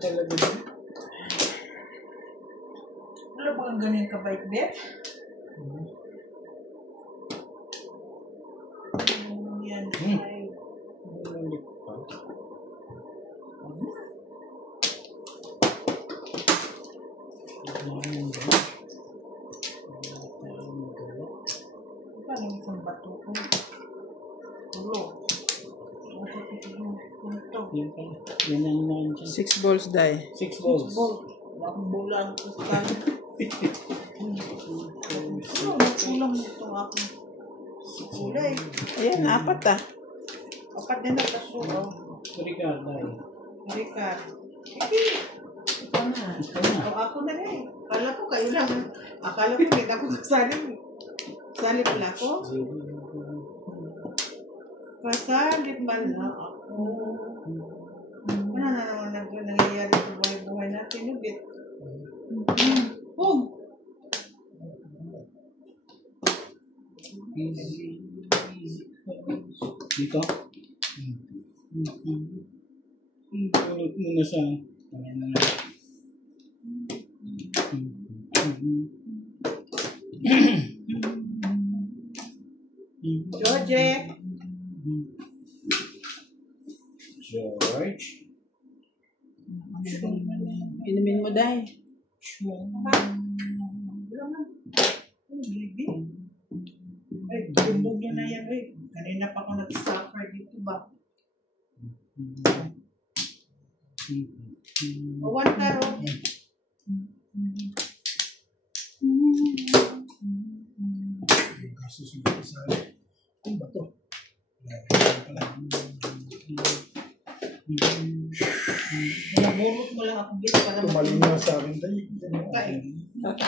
talaga din. Wala ba kang ganyan kabait, Bet? Yan. Ay. Bumalik pa. Parang isang bato ko. Ulo. Yan ang nandiyan. 6 balls die. 6 balls. Bakong bulan ko sa kulang nito ako. Kulay. Ayan, 4 ah. Apat din na kaso. Ricardo. Rika. Ikaw na. Ako na rin. Akala ko kayo lang. Akala ko hindi ako kasali. Kasali pala ako. Kasali pala ako. Ano na naman nangyayari sa buhay-buhay natin. Ubit. Boom! Easy. Dito? Pulot muna sa George! George. Inumin mo dahil. Ay, bumbog niya na yan, eh. Kanina pa ako nag-suffer dito ba? One taro. Susunod sa ano ba to? Namulot mo lang ako dito para Tumalin na sa akin tayo. Kain. Okay,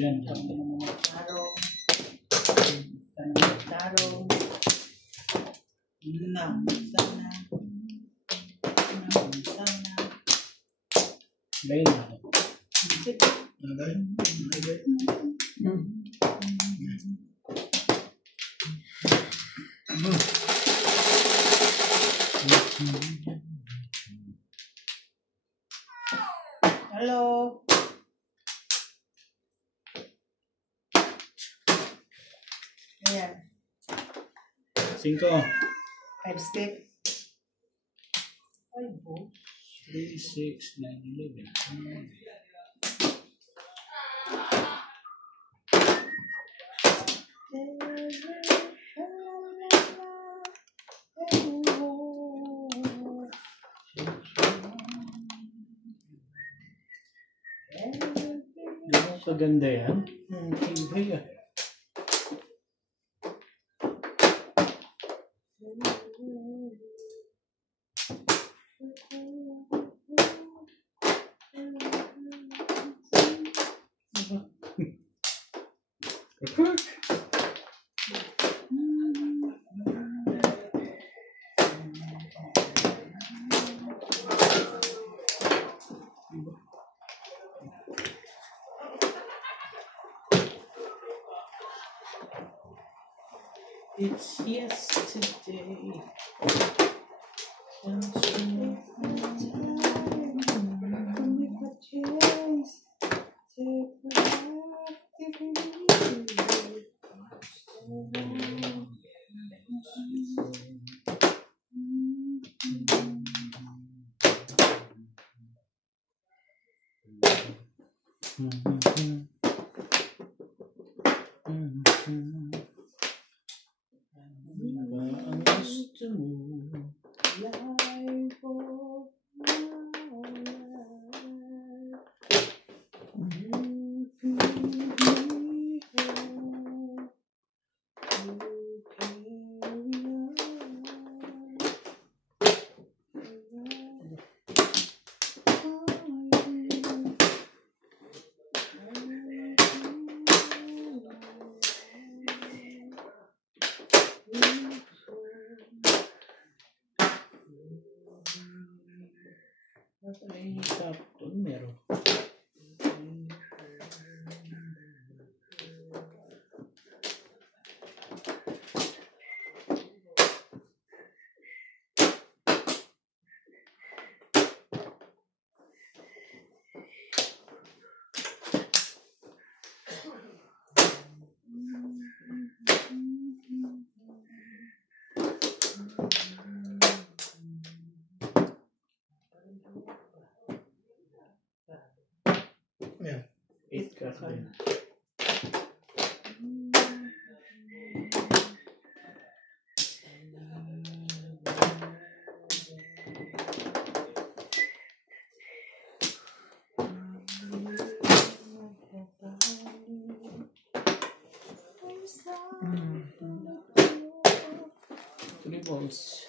Diyan. Tarong. Sana. Lain na. Hello. Ayan. 5. 5 stick. 5 balls. 3, 6, 9, 11. Ganun kaganda yan. Tibay ah. It's yesterday. Ano ba ang gusto mo? Life of my Nasa may kapton meron. Yeah. 8 cards din. Three balls.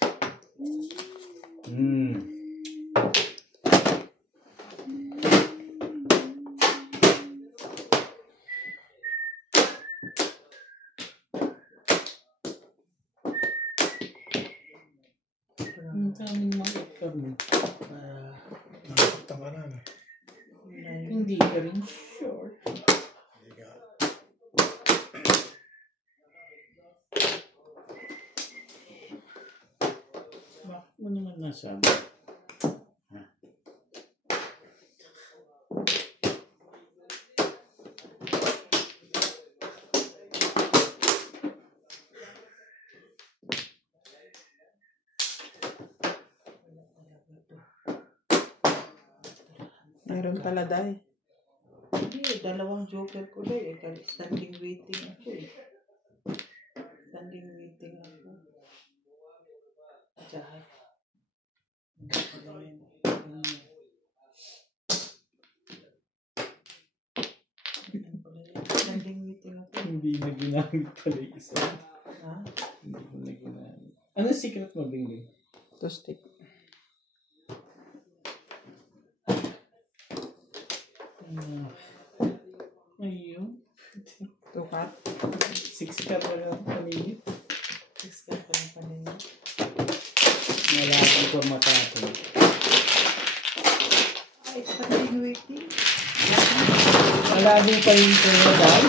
Ang daming mga actor mo. Nakakita ka na. Hindi ka rin short. Hindi ka. Bakit mo naman nasabi? Meron pala, Day. Hindi, dalawang joker ko dahil standing waiting ako eh. Standing waiting ako. Jahat. Standing waiting ako. Hindi na ginamit pala yung isa. Ha? Hindi ko na ginamit. Ano secret mo, Bingbing? To stick. Ayun. To cut. 6 ka pa lang paninit. Expect ko ng paninin. Wala akong pamatatong. Ay, standing waiting. Wala din pa yung kanya dahil.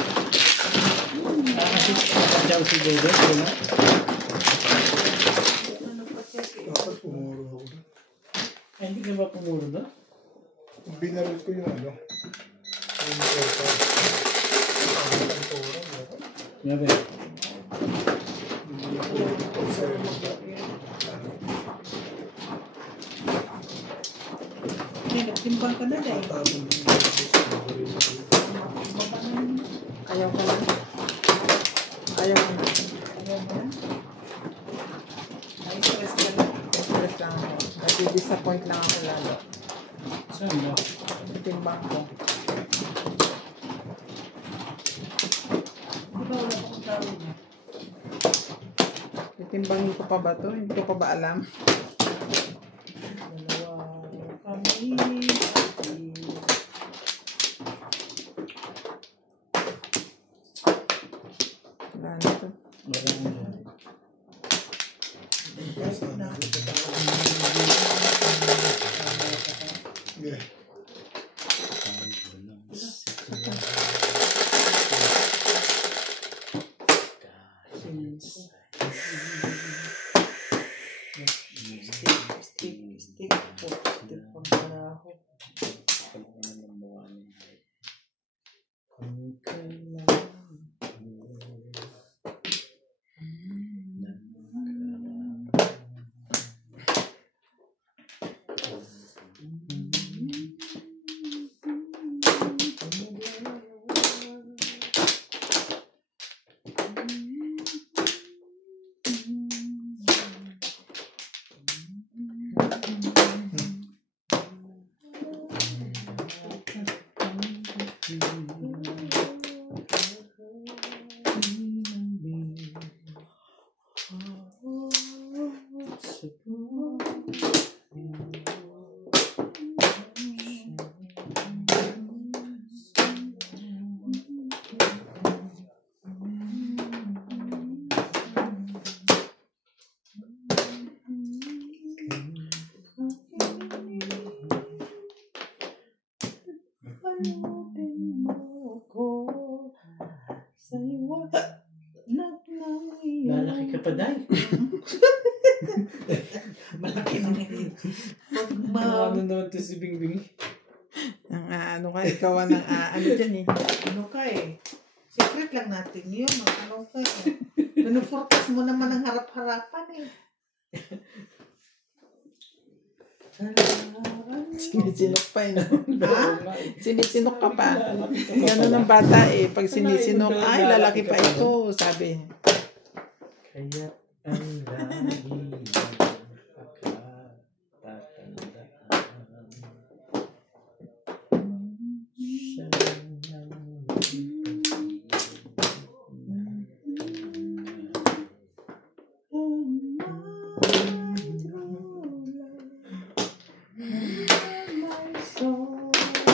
Kasi kapatyaw si Dodo. Diba? Ano pa siya? Dapat pumuro ako doon. Ay, hindi ka ba pumuro doon? Binaril ko yung ano. Yung pera. Ang tora. Grabe. Hindi, nagtimbang ka na dahil. Ayaw ka lang. Ayaw ka lang. Ayaw mo na? Ay, stress ka na. Stress lang ako. Nadi-disappoint lang ako lalo. Saan ba? Timbang ko. Di ba wala akong tao niya? Titimbangin ko pa ba to? Hindi ko pa ba alam? Dalawa kami. Wala na to. Wala na. Yeah. Stick pang karaho. Lalaki ka pa, Day. Malaki na ngayon. Ano naman ito si Bingbing? Ang ano ka, ikaw ang ano dyan eh. Ano ka eh? Secret lang natin yun. Ano ka eh? Pinuforecast mo naman ang harap-harapan eh. Sinisinok pa eh. Ha? Sinisinok ka pa. Ganun ang bata eh. Pag sinisinok, ay lalaki pa ito, sabi. Kaya ang lagi siya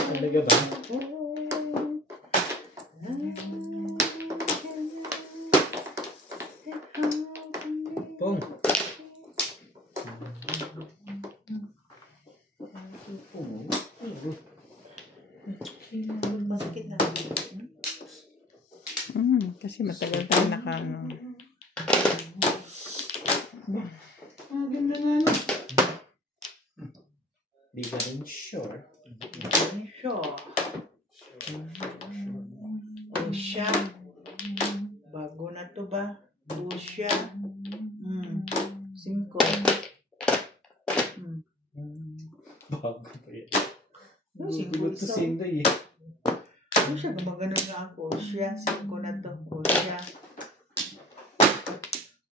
talaga ba? Pong. Masakit na. Kasi matagal tayo nakano. Ganda na no. Di ka rin sure. Sure. Oh, siya. Bago na to ba? Busya. 5. Bago pa yan. Siguro Gusto so. si Inday eh. Ano siya? Gumagano nga ako. Siya. 5 na to. O siya.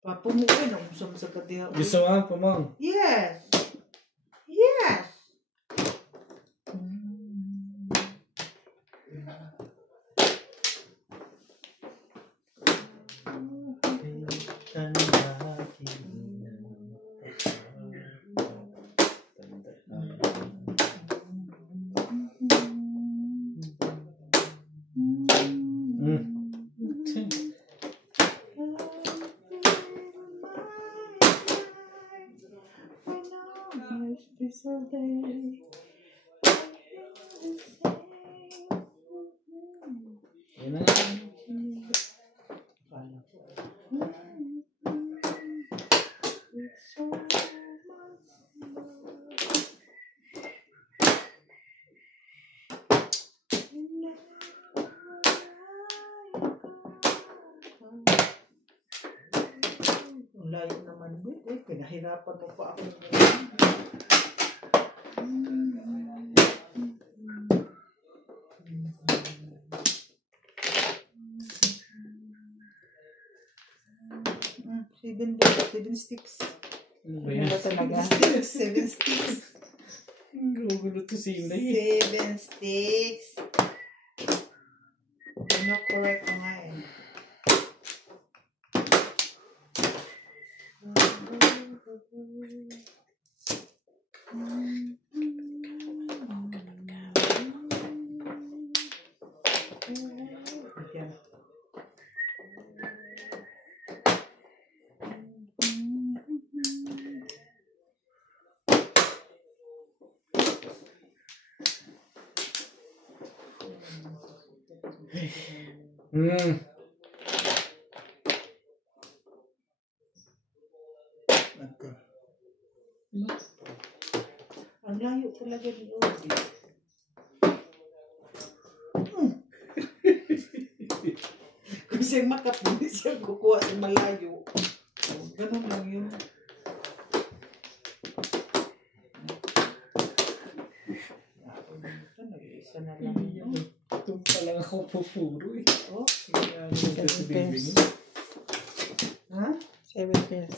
Papumukin ang usam sa katiha. Gusto mo nga, Pamang? Yes. Yes. Yan na nga. Ang layo naman, Uy, pinahirapan mo pa ako. Seven sticks. Ano ba Ano yan? ba talaga? 7 sticks. Gugulo to si Inday eh. 7 sticks. Ano correct ko nga eh. Ayan. Nagka. Ang layo talaga ni Obi. Kung siya makapili siya kukuha sa malayo. Ganun lang yun. Nag-isa na lang yun. Ito pa lang ako pupuro eh. Oh, Kaya ano ito si Bingbing? ha? 7 pairs.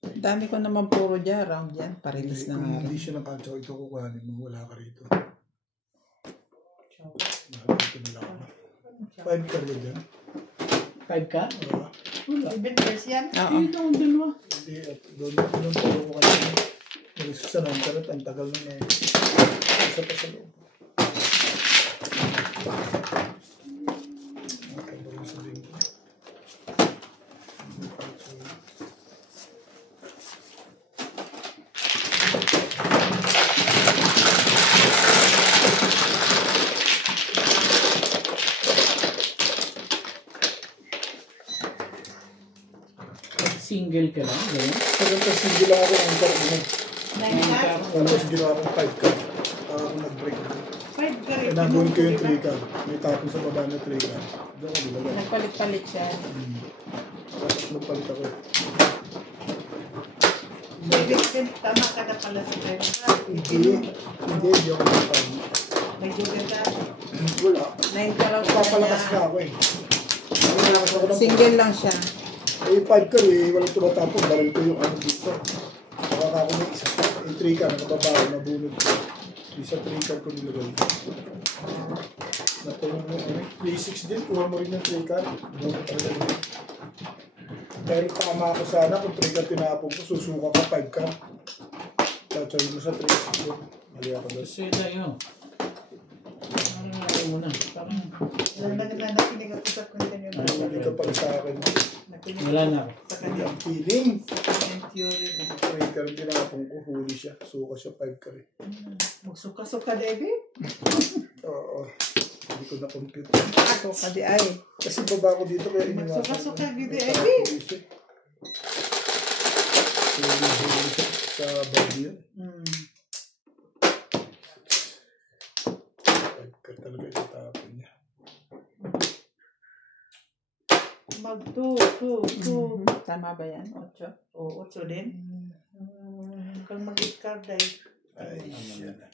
Dami ko naman puro dyan, round yan. Parilis na nga Kung rin. hindi siya nakatsaw, ito kukuhanin mo. Wala ka rito. Dito nila ako. 5 ka rin dyan. 5 ka? Wala. Even first yan. Oo. Ito ang dalawa. Hindi, at doon turo ko kanina. Sa nantarat, ang tagal na eh. Isa pa sa loob. Okay, bawang sa linggo. Single ka lang, gano'n? Pero kasi hindi lang ako ng karne. 9 ka? Tapos ginawa kong 5 ka. Ako nag-break ako. 5 ka rin. Eh, nabulot ko yung 3 ka. May tapon sa baba na 3 ka. Doon ko nilagay. Nagpalit-palit siya. Tapos nagpalit ako. So, ibig sabihin, tama ka na pala sa 5 ka. Hindi ako nagpalit. May joker ka. Wala. 9 ka lang Papalakas na ako eh. Papalakas ako ng Single lang siya. Eh, 5 ka eh, walang tumatapon. Baril ko yung ano dito. Baka ako may isa. Eh, 3 ka, nakababaw, nabunod ko. Isa 3 ka ko nilagay. Natulong mo, 3-6 din, kuha mo rin yung 3 ka. Dahil tama ako sana, kung 3 ka tinapon ko, susuka ka, 5 ka. Tatsawi mo sa 3 ka. Mali ako doon. Kasi tayo. Ano mo na? Parang Nakinig ako sa content yun. Hindi ka pala sa akin. Nakinig wala na ako. sa kanya. Ang feeling. Content yun. 3 ka rin tinapon ko, huli siya. Suka siya, 5 ka rin. Magsuka-suka, David. Oo. Hindi ko na-compute. Ako, kadi ay. Kasi baba ko dito kaya iniwasan. Magsuka-suka, gidi, May Ebi. tapon dito eh. Huli siya sa body yun. Pagka talaga itatapon niya. Mag-2. Tama ba yan? 8? Oo, 8 din. Kung mag-discard ay. Ay, siya na.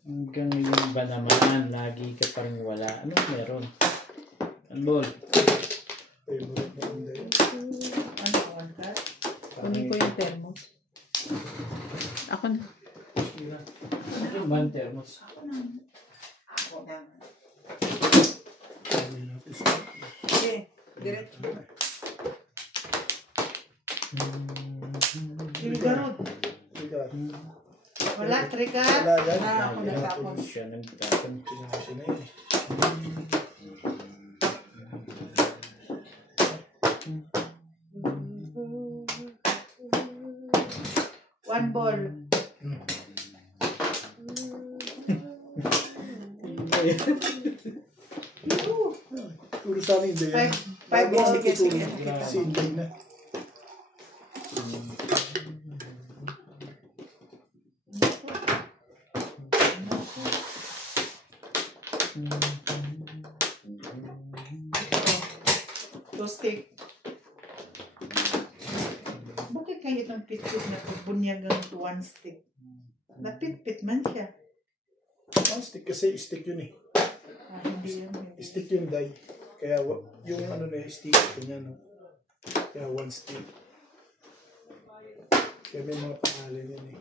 Hanggang ngayon ba naman, lagi ka pa rin wala. Anong meron? Anbol. Favorite na hindi. Ano ang card? Kunin ko yung thermos. Ako na. Ano ba ang thermos? Ako na. Okay, diretso. Gilgarod. Tiga. Wala, 3 ka. Wala yan. Na ako nagtapon. Siya nagtapon. Tinasi na yun. One ball. Turo sa amin, hindi yan. 5 Sige, ball. sige, sige. Si hindi na. Two stick. Bakit kayo itong pit-pit na bunyagang to 1 stick? Napit-pit man siya. Ah, stick kasi stick yun eh. Hindi yun. Hindi. Stick yung die. Kaya yung ano na stick, kanya no. Kaya 1 stick. Kaya may mga pangalan yan eh.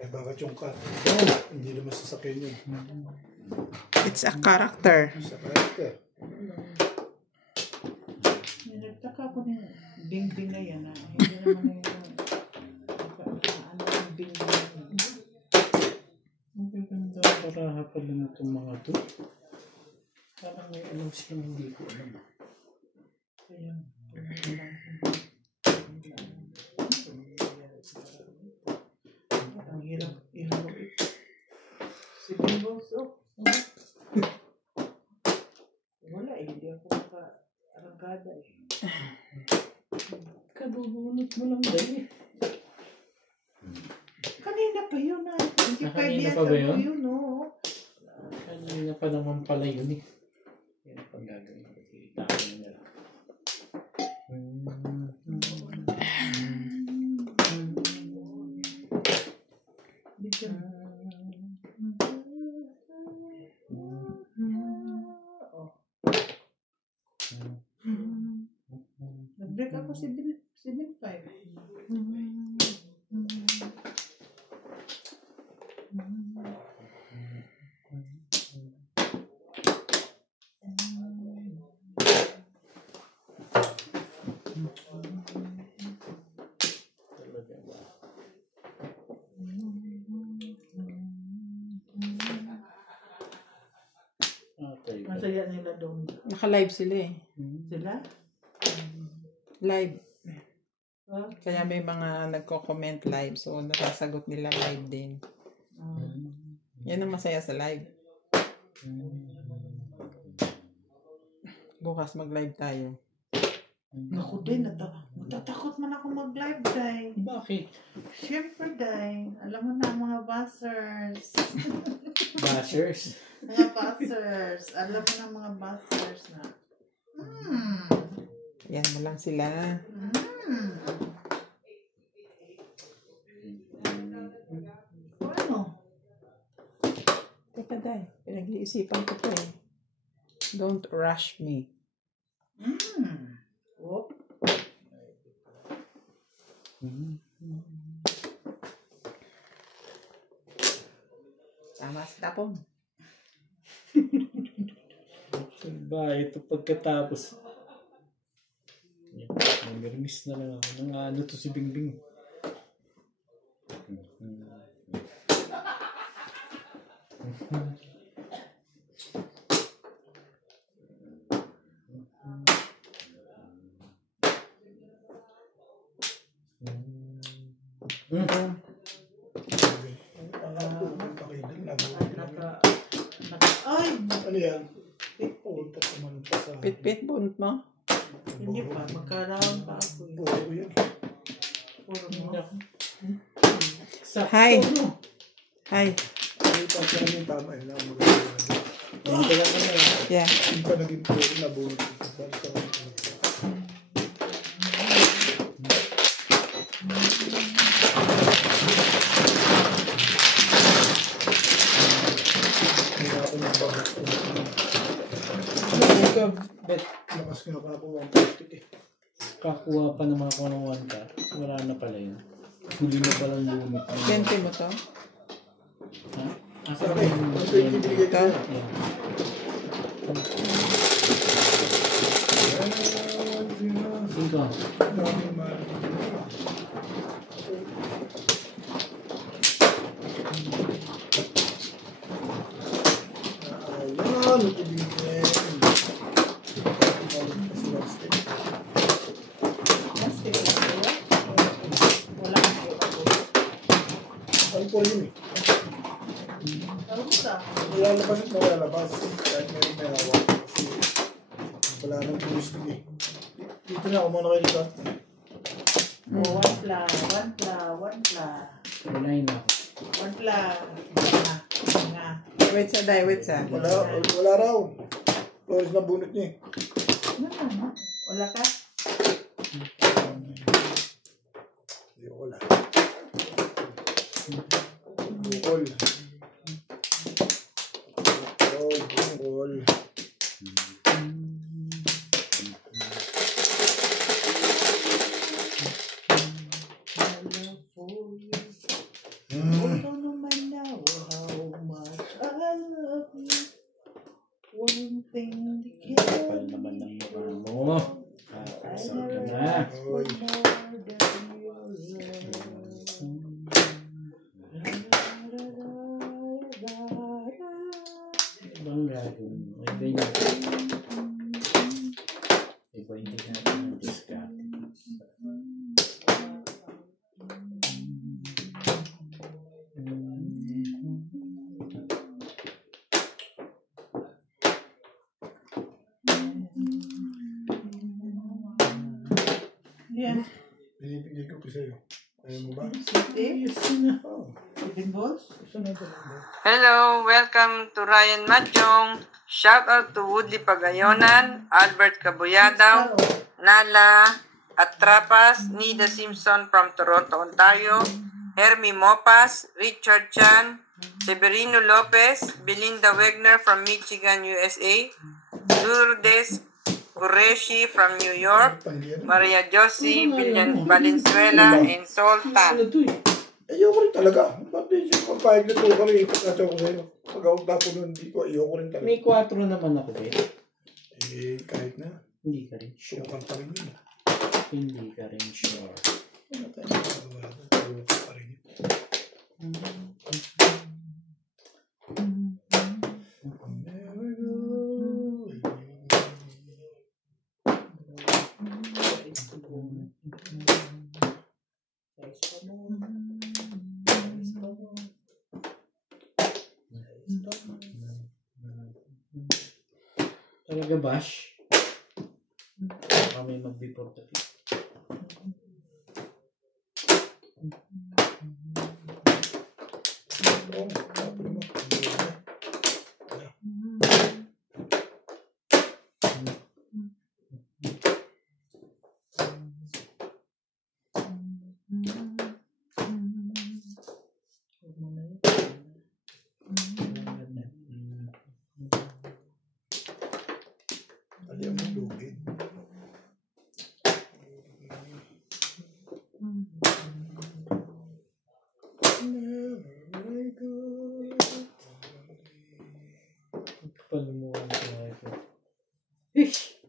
Eh bakit yung cut? Hindi naman sasakyan yun. It's a character. Sa character. Nagtaka ko na yun. Bing-bing na yan. Hindi naman na yun. Ano yung bing-bing na yun? Ang ganda para pala na itong mga to. Parang may alam silang hindi ko alam. Ayan. Ang hirap. Ihalo ito. Si Bimbo, so. Wala eh. Hindi ako maka-arangkada eh. Kabubunot mo lang dahil. Kanina pa yun ah. Hindi pa Kanina yun. pa ba yun? Yun oh. Kanina pa naman pala yun eh. Yan ang gagawin ko. Itaan mo na lang. Bigyan. Oh. ko 7.5. Talaga ba? Okay. Masaya nila doon. Naka-live sila eh. Sila? Live. Huh? Kaya may mga nagko-comment live. So, nasasagot nila live din. Yan ang masaya sa live. Bukas mag-live tayo. Naku din, natatakot man ako mag-live, Day. Bakit? Siyempre, Day. Alam mo na, mga buzzers. Bashers? Mga buzzers. Alam mo na mga buzzers na. Yan mo lang sila. Ano? Teka Day, pinag-iisipan ko to eh. Don't rush me. Oh. Tama sa tapon. Ba, ito pagkatapos. Namirmis na lang ako. Nang ano to si Bingbing. Ay! Ano yan? Punta sa manita sa... Pit-pit, bunot mo? Hindi pa. Magkaraon pa ako. Puro yan. Puro mo. Sakto, Hi. no? Hi. Hindi pa siya yung tama yun. Ang maganda. Ganito lang kami. Yeah. Hindi pa naging puro na bunot. Balik sa manita. Kaya ako ng bakit. Ito, bet, Lakas nga pa ako 150 eh. kakuha pa naman ako ng 1 car. Wala na pala yun. Huli na palang lumit. 20 mo to? Ha? Sa akin, ang 20 binigay ko sa'yo. Yeah. Cinco. Maraming mahal. Ayan, ito din yan. Plastic na sila. Wala ako. Ay po yun eh. Kamusta? Lalabas at malalabas. Kahit meron may hawak. Kasi wala nang turistig eh. Dito na ako muna kayo dito. One pla. Wala na ako. One pla. Nga. Wait sa Day, wait sa. Wala raw. Flores na bunot niya eh. Ano? Wala ka? Hindi ko wala. Bukol. Bukol. Don't know my now how much I love you. One thing to care. Kapal naman ng mukha mo. Kakasal ka na. Oy. Ibang gagawin mo. Iba yung iba hindi natin ang discount. Yeah. Binibigay ko pa sa'yo. Ayaw mo ba? City? Oo. Sitting balls? Gusto na ito lang ba? Hello, welcome to Ryan Madjong. Shout out to Woodley Pagayonan, Albert Cabuyadaw, Nala Atrapas, Nida Simpson from Toronto, Ontario, Hermie Mopas, Richard Chan, Severino Lopez, Belinda Wegner from Michigan, USA, Lourdes Qureshi from New York, Tanggihan. Maria Josie Valenzuela, and Sol Ano Tan. to eh? Ayoko rin talaga. Ba't din siya papayag na to ka rin? Ipagkatsaw ko sa'yo. Pag ako tapo nun, hindi ko. Ayoko rin talaga. May 4 naman ako eh. Kahit na. Hindi ka rin sure. Sukar pa rin yun. Hindi ka rin sure. Ano tayo nagagawa? Sukar pa rin yun. Never go away. Talaga bash? Kami mag-report at palimuhan ko na ito. Ish!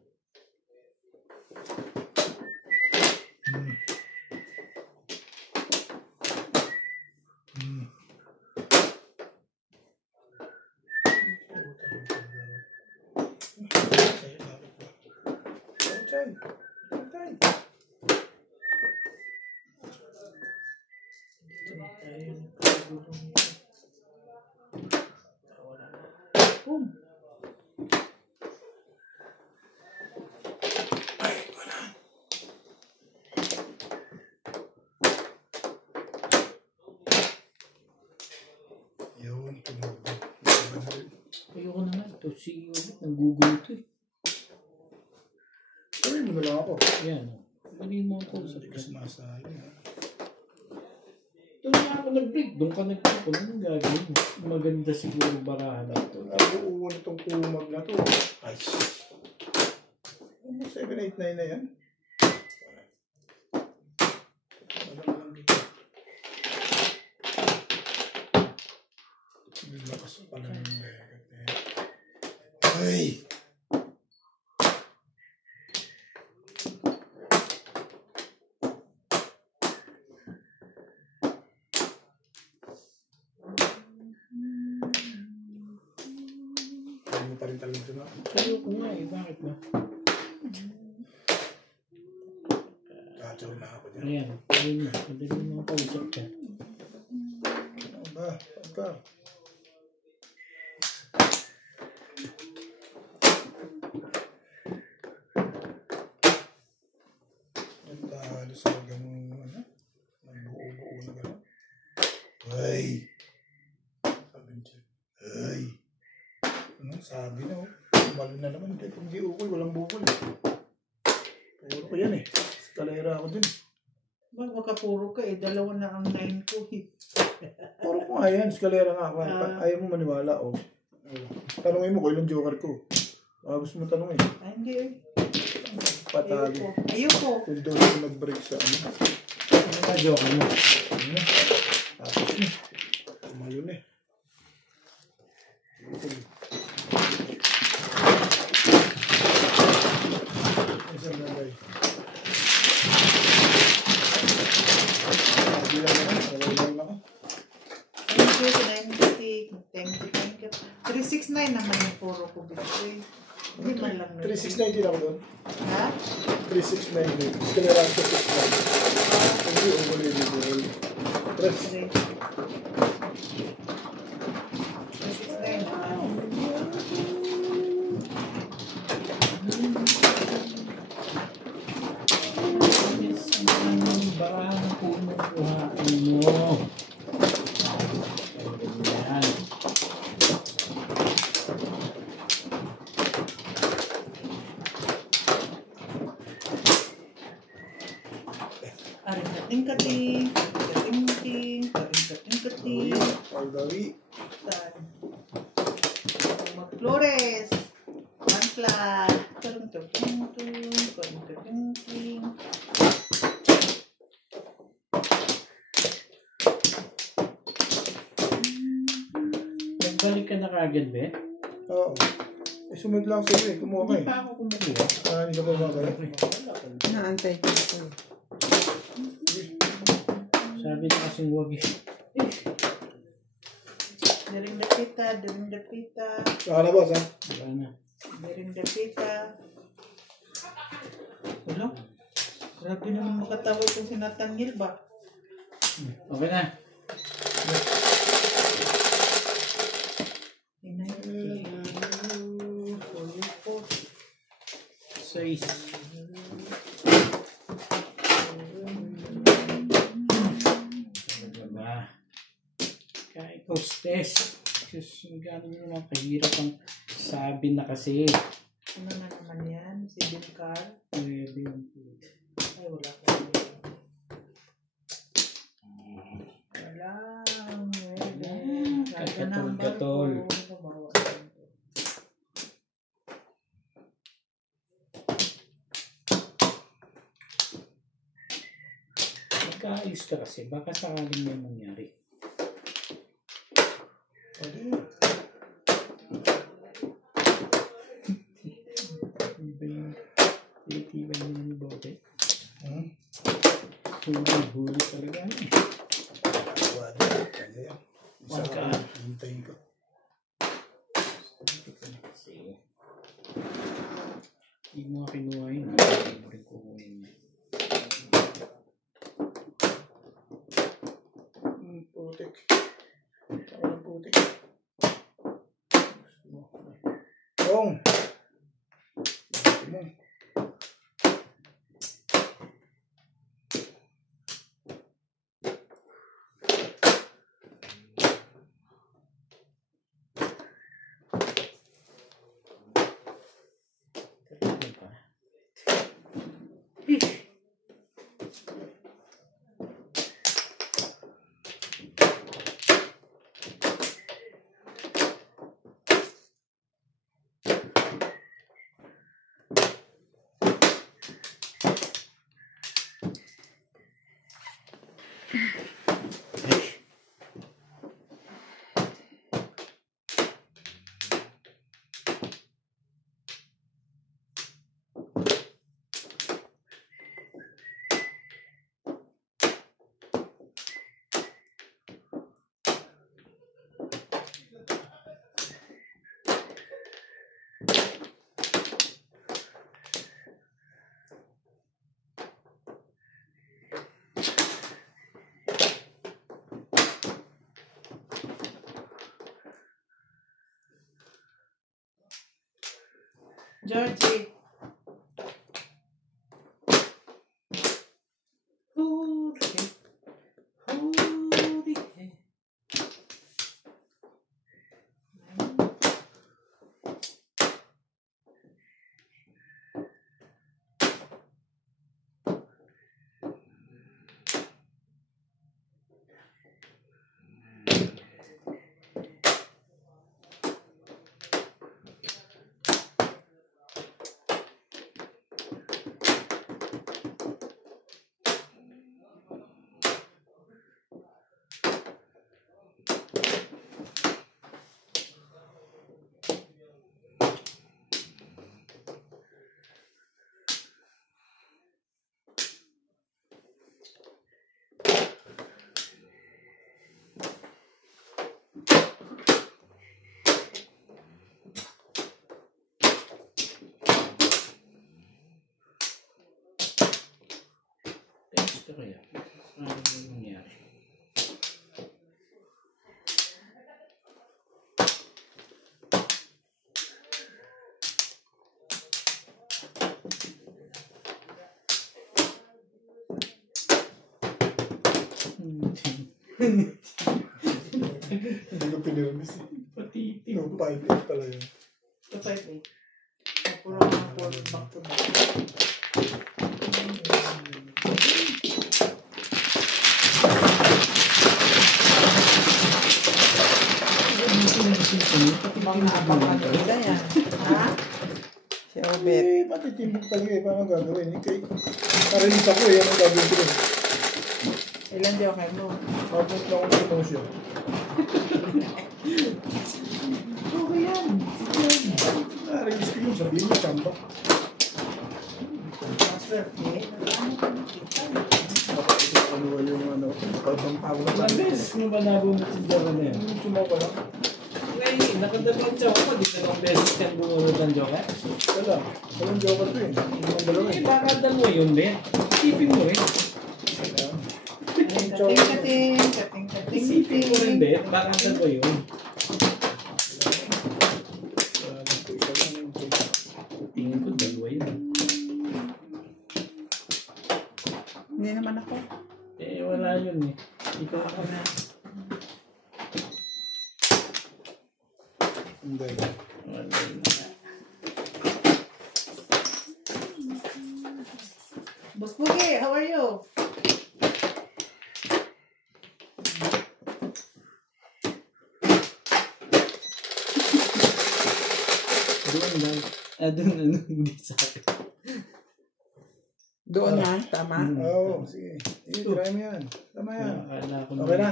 Ayoko na nga ito. Sige ulit. Nag-google ito eh. Gawin mo na lang ako. Yan. Bali mo ako sa Hindi ka sumasali ha. doon nga ako nag-break. Doon ka nag-break. Anong gagawin mo? Maganda siguro barahan na ito. Nabuo na itong kumag na to. Ay, 789 na yan. Lakas pala ng legat eh. Ay! Ayaw mo pa rin talaga ito na. Ayoko nga eh. Bakit ba? Katsaw na ako dyan. Ayan. Ayun mo. Madali mo kausap ka. Ano ba? Pagka. Nagtalo sa ganun, ano? Nagbuo-buo na gano'n. Ay! Sabi niya. Ay! Ano? Sabi na, oh. Malo na naman. Hindi ukoy. Walang bukol. Puro ko yan eh. Eskalera ako dun. Magkapuro ka eh. 2 na ang 9 ko eh. Puro ko nga yan. Eskalera nga. Ayaw mo maniwala, oh. Tanungin mo ko ilang joker ko. Gusto mo tanungin. Ay, hindi eh. Patalo. Ayoko. Kung doon ako nag-break sa ano. Ano ka joke mo? Ano? Tapos na. Tumayo na eh. Isang nalay. Sabi lang naman. Sabay lang ako. Thank you. 369 naman yung puro ko bito eh. Hindi man lang. 369 din ako doon. Ha? 369 din. Eskalera ko 669. Hindi, umulit din. Tres. 369 naman. Anong barahan ang kumukuhain mo? Ganyan. Aring-kating-kating. Kating-kating. Kating-kating. Pagdawi. Mag-Flores. One flat. Nagbalik ka na kagad, be? Oo. Sumunod lang sa'yo eh. Kumuha ka Hindi eh. pa ako kumukuha. Hindi ka pa babalik. Naantay ko ito. Sabi na kasing huwag eh. Daring dapita, daring dapita. Saka na boss ha? Wala na. Daring dapita. Wala. Grabe naman makatawa itong sinatanggil ba? Okay na. Sais. Diba? Kahit hostess. Diyos, gano'n naman kahirap ang sabi na kasi. Ano na naman yan? Si Bill Carr? Pwede yung Ay, wala ko. Wala. Katol. Magkaayos ka kasi. Baka sakaling may mangyari. Pwede. Titibay mo ni Bote. Hmm? Huli talaga. Pwede. Pwede yan. Isa Wag ka. ka. Hintayin ko. Hindi mo nga kinuha yun. Hindi mo rin kukuhin niya. Putik. Parang putik. Kong! Ito mo. Talaga pa. Georgie. Ito kaya. Ano yung nangyari? Hindi ko pinirmis eh. Patitig. 258 pala yun. Ito 5 eh. Puro mga forward back to back. Mga abang-abang yan. Ha? Siya Ubit. Eh, matitimbok talaga eh. Paano gagawin? Narinig ako eh. Anong gagawin ko rin? Ilan joker mo? Mabot na akong tulong siya. Okay yan. Narinig ko yun. Sabihin mo, chamba. Master, eh. Baka ito ano yung ano. Kalbang tawag na Ilang beses mo ba nabumot yung joker na yan? Sumapa lang. Ay, nakadalawang joker ko. Di dalawang beses kang bumulot ng joker. Wala. Walang joker to eh. Yung dalawa Eh, eh. baka dalawa yun, Ben. Isipin mo rin. Kating. Isipin mo rin, Ben. Baka dalawa yun. Tingin ko dalawa yun. Hindi naman ako. Eh, wala yun eh. Ikaw ako na. Hindi. Wala yun. Boss Boogie, how are you? Doon lang. Doon ano, hindi sa akin. Doon na, tama. Oo, sige. Try mo yan. Tama yan. Akala ko Okay na?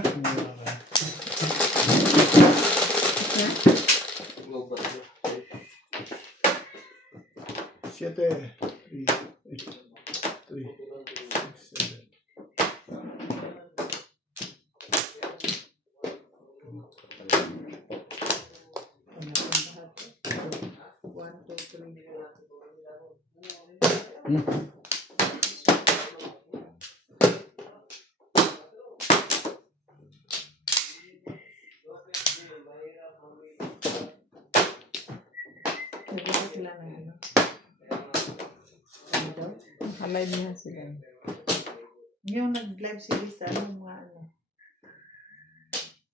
Siete. 3, 6, 7. Nagbukas sila ng ano. Alive niya sila. Yung nag-live si Lisa, ano mga ano.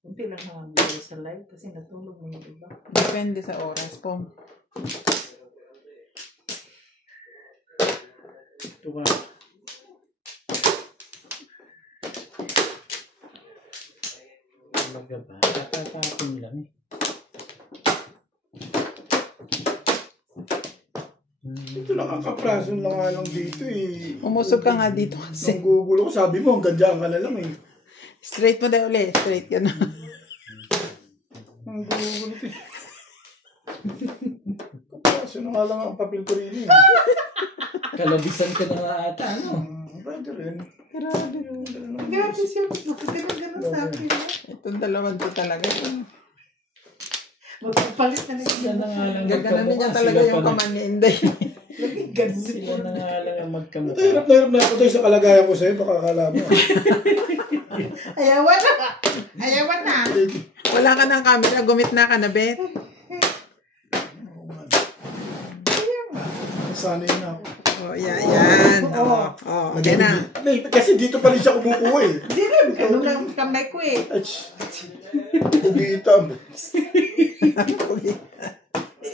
Kunti lang naman dito sa live kasi natulog na yung iba. Depende sa oras po. Ito ka. Talaga ba? Tatatapin lang eh. Ito lang ang kaprason lang nga lang dito eh. Umusog ka nga dito kasi. Nang gugulo ko, sabi mo, hanggang dyan ka na lang eh. Straight mo dahil ulit. Straight ka na. Ang gugulo ko eh. Kaprason na nga lang ang papel ko rin eh. Kalabisan ka na nga ata, ano? Pwede rin. Grabe. Grabe siya. Bakit ganun sa akin? Itong dalawang to talaga. Magpapalit na lang Sila na nga lang Gagana niya talaga yung kaman ni Inday. Sila na nga lang ang magkamukha. Hirap na ako tayo sa kalagayan ko sa'yo, baka akala mo. Ayawan na. Ayawan na. Wala ka ng camera. Gumit na ka na, Bet. Sanay na ako. Oh, yan. Oh, okay na. Kasi dito pa rin siya kumukuha eh. Hindi rin. Ganun lang kamay ko eh. Kugitam.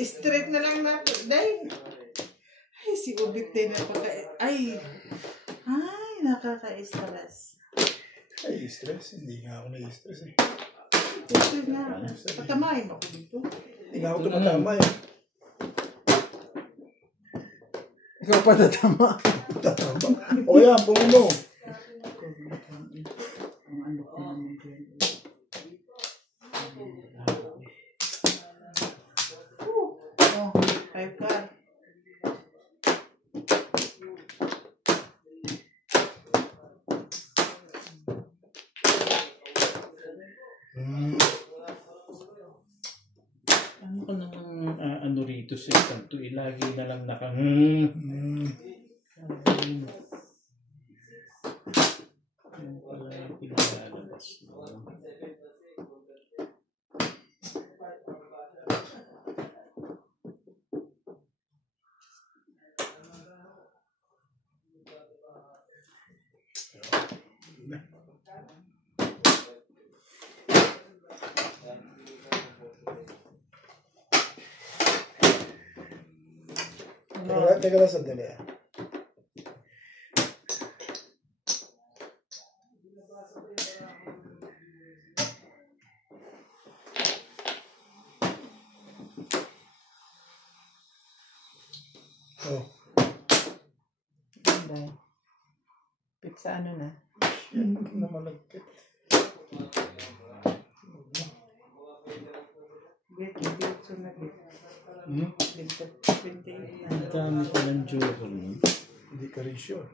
Straight na lang natin. Dahil. Ay, si Ubit din na pagka... Ay, nakaka-stress. Ay, stress. Hindi nga ako na-stress eh. Stress na. Patamahin ako dito. Hindi nga ako tumatama eh. Ikaw pa tatama. Tatama. O yan, pungo mo. Oh, 5 card. Ano ka namang ano rito sa kanto? Lagi na lang naka... Yan pala yung pinalalabas. Teka lang sandali ah. Oh. Inday. Pizza ano na? Yan na malagkit. Dito na dito. Dito. Ang dami palang joker nun. Hindi ka rin sure.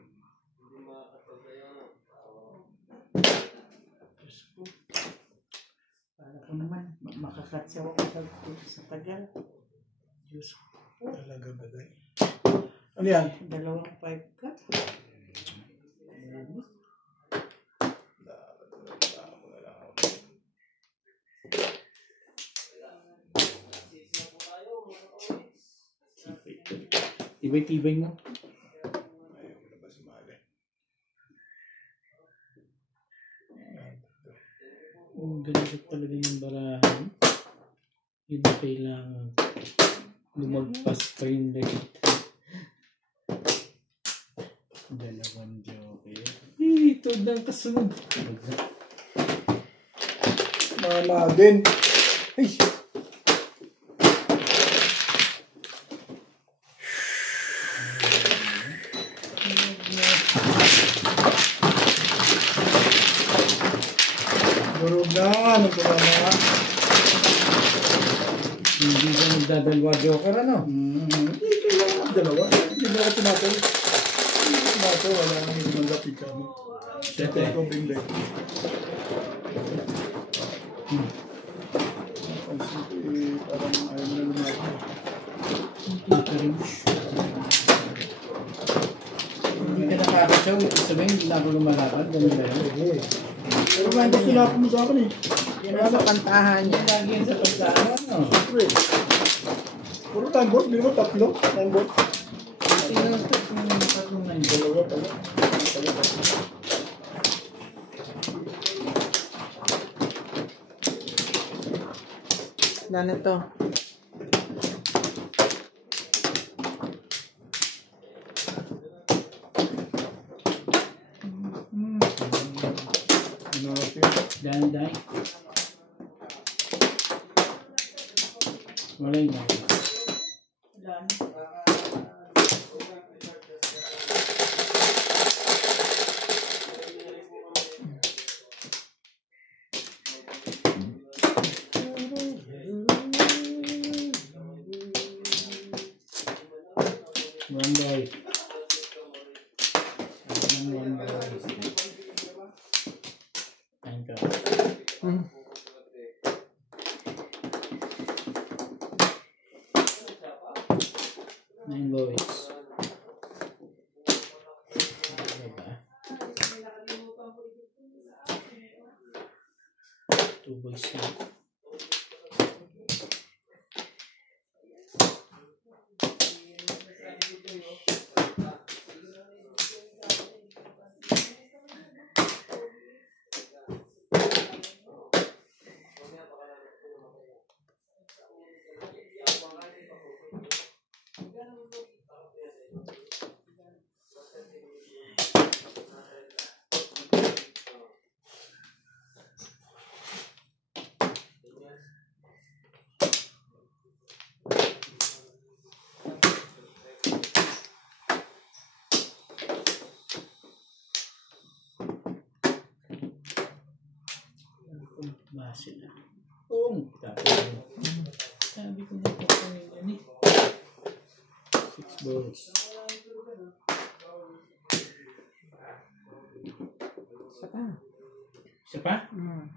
Para ko naman, makakatsaw ako sa tagal. Diyos ko. Talaga ba dahil? Ano yan? 2.5 ka. Tibay-tibay mo. Ayaw mo na ba sumali? Ang ganda talaga yung barahan. Yun na kailangan. Lumagpas pa yung lagit. Dalawang joker. Ito ang kasunod. Mama din. Ay, shit. Durog na. Nagpapama. Hindi ka nagdadalwa joker ano? Hindi kailangan ang dalawa. Hindi ba ako tumatol? Tumatol. Wala nang hindi malapit ka mo. Siyete. Ito bing leg. Pansin ko parang ayaw na lumaki. Hindi ka rin. Hindi ka nakakasyaw. Ibig sabihin, hindi na ako lumalakad. Ganun ba yun? Sige. Pero ba hindi sinapa mo sa akin eh. Yan ang sa kantahan niya. Lagi yan sa pagkaan. Ano? Siyempre. Puro time board. Hindi mo tatlo. Time board. Sino ang tatlong na yun? Dalawa pala. Wala na to. Dahil. Wala yung dahil. Wala na. One boy. One boy. Thank you. Nine boys. Two boys na. Base lang. Oo, sabi ko na ito yan eh. 6 balls. Isa pa. Isa pa? Mamaya.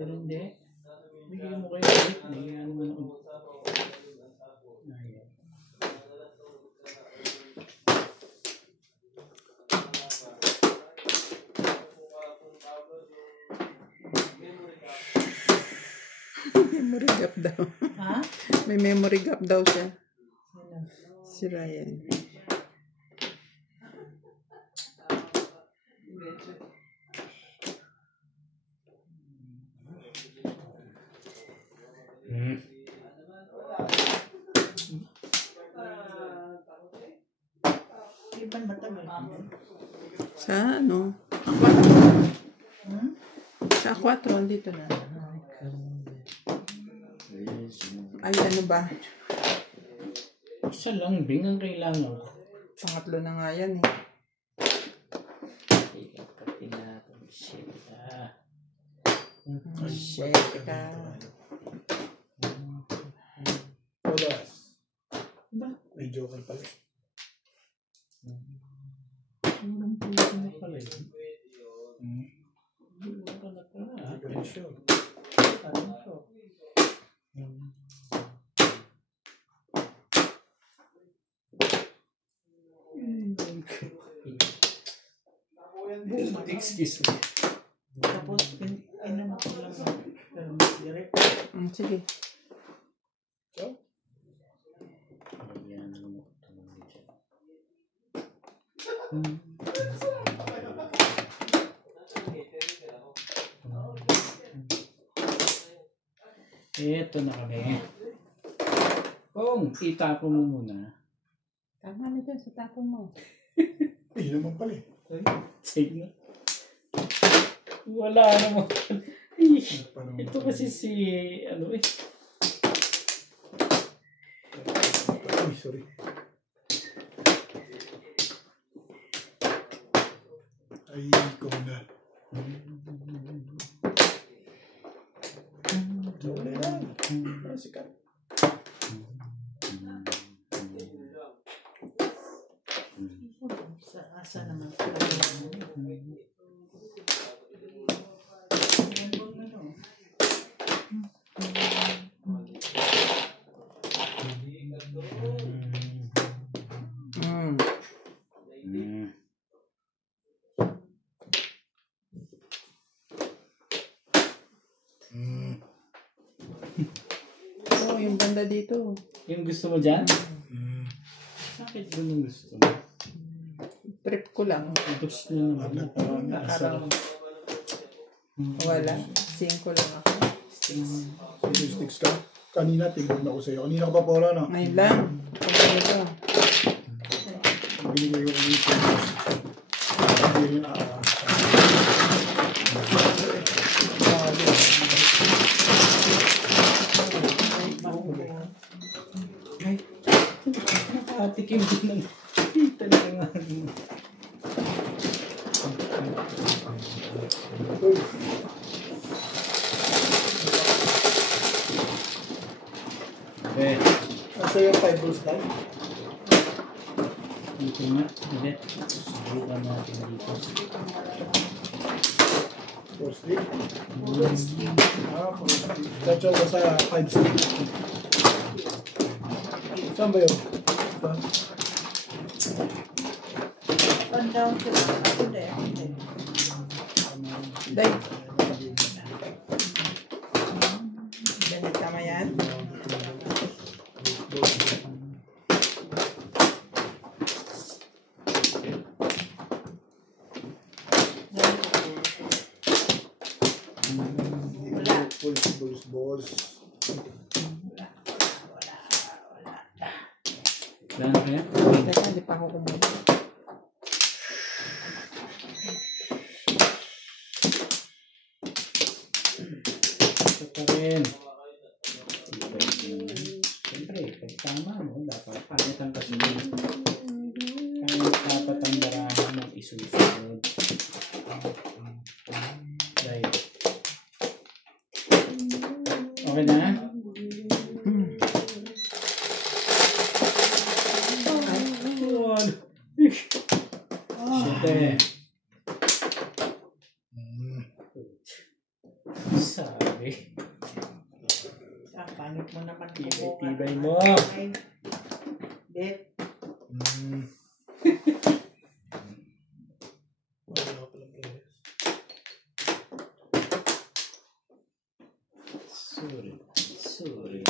Pero hindi. Bigyan mo kayo ulit. Bigyan naman ako. Ayaw. Memory gap daw. Ha? May memory gap daw siya. Sino? Si Ryan. Di ba matagal? Sa ano? Hmm? Sa 4, andito na. Ay, ano ba? Isa lang, Bing, ang kailangan ko. Pangatlo na nga yan eh. Kapin natin siya. Shit ka. Oras. May joker pala. Anong puso na pala yun? Hindi ko rin sure. Ano to? Excuse me. Tapos, inom ko lang ng thermos direct. Sige. So, Ayan, ano ko tumawag dyan. Ito na kami. Kung itapon mo muna. Tama na dyan sa tapon mo. eh, naman pala eh. Sige na. Wala naman. Ay, Parang- ito kasi si, ano eh. Ay, sorry. Ay, ikaw na. Wala yan. Ah, sikat. Sa asa naman ko. Oh, yung banda dito. Yung gusto mo dyan? Bakit ganun gusto mo? Trip ko lang. Gusto mo naman. Nakarang. Wala. 5 lang ako. Sige, sticks ka. Kanina, tingnan ako sa'yo. Kanina ka pa pala, no? Ngayon lang. Pag ganito. Binigay ko dito. Hindi rin Ay, nakatikim din ng talaga nga. Okay. Asa yung 5 balls tayo? Dito nga. Ulit. Subukan natin dito. 4 stick? 4 stick. Ah, 4 stick. Tacho ko sa 5 stick. Saan ba yun? Saan? Down sila. Ako din. Day. Ganit tama yan. Balls. Kailangan ko yan? Teka, hindi pa ako kumuha. Ito pa rin. Siyempre, pag tama mo, dapat panitan kasi yun. Kaya dapat ang darahan mong isusunod. Right. Okay na? Siyempre. Sabi. Panik mo naman. Tibay mo. Bet. Sorry. Sorry.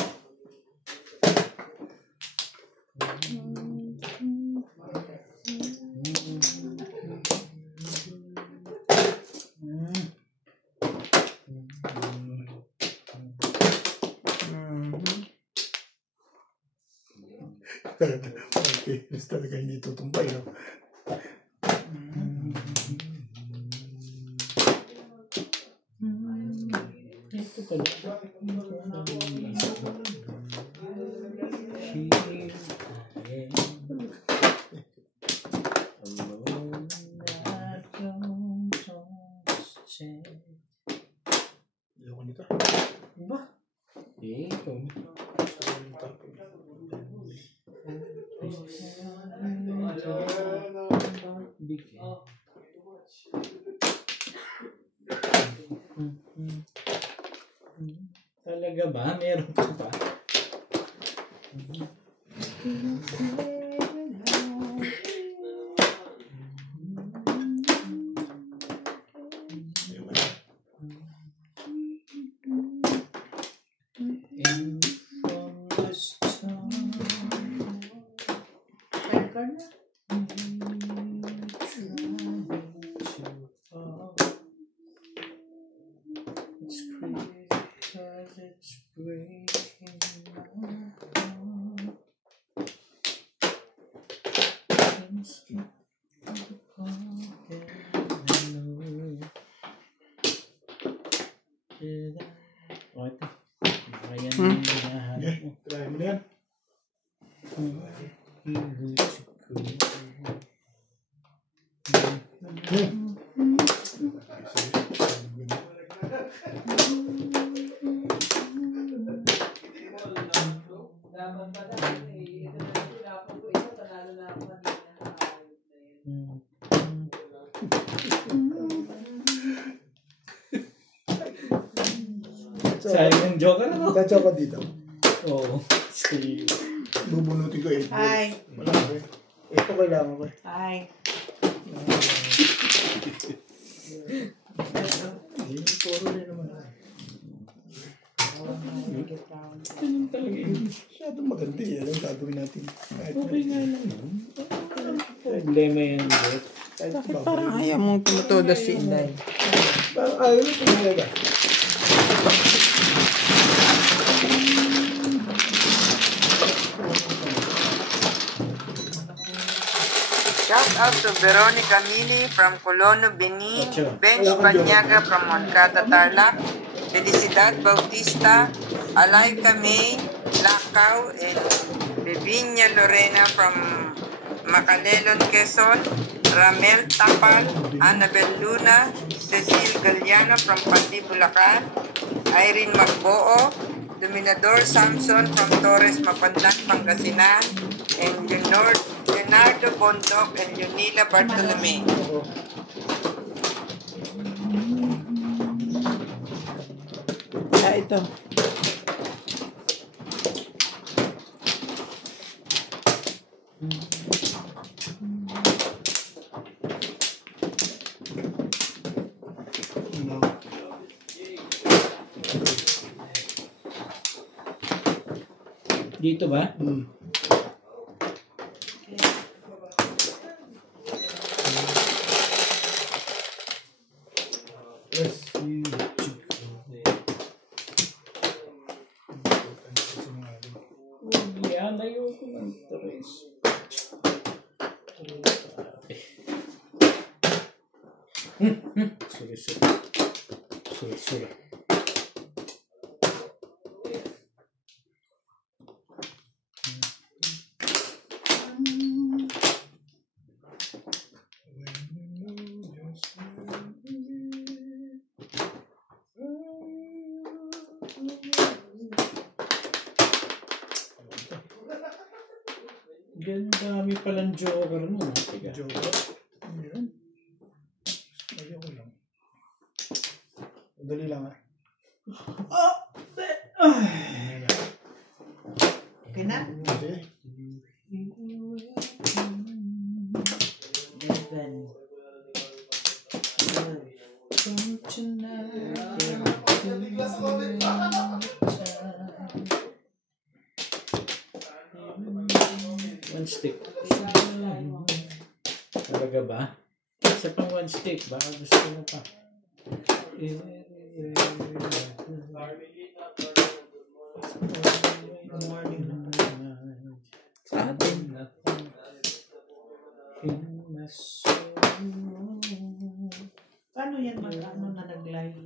Okay, talaga hindi tutumbay, no? Ito pala. Ayoko nito. Ba? Ito. Talaga ba? Meron ka pa? And from the start, it's crazy 'cause it's breaking my heart. Things get broken, I know. Did I? Oh, ito. Ayan yung hinahanap mo. Try mo na yan. Sayang yung joker, ano? Tatsa ka dito. Oo. Sige. Bubunutin ko 8 volts. Hi. Wala ko eh. Ito kailangan ko eh. Hi. Puro rin naman. Ganun talaga yun. Masyadong maganda eh. Alam gagawin natin. Kahit Okay nga lang yun. Problema yan, Beth. Bakit parang ayaw mong tumutudo si Inday? Parang ayaw na talaga. Shout out to Veronica Mili from Colono, Beni, Bench Banyaga from Moncada, Tarlac, Felicidad Bautista, Alayka May, Lacau, and Bevinia Lorena from Macalelon, Quezon, Ramel Tapal, Annabel Luna, Cecil Galliano from Pandi, Bulacan, Irene Magboo, Dominador Samson from Torres, Mapantlan, Pangasinan, and Leonardo Bondok and Junila Bartolome. Ito. Dito ba? Yes. Yan, ayoko ng tres. Sorry. Ganun dami palang joker mo. Tiga. Joker. Ayan. Ayoko lang. Madali lang ah. Okay na? Okay. From tonight, stick. Talaga ba? Isa pang one stick. Baka gusto mo pa. Sa atin. Paano yan mag-ano na nag-live?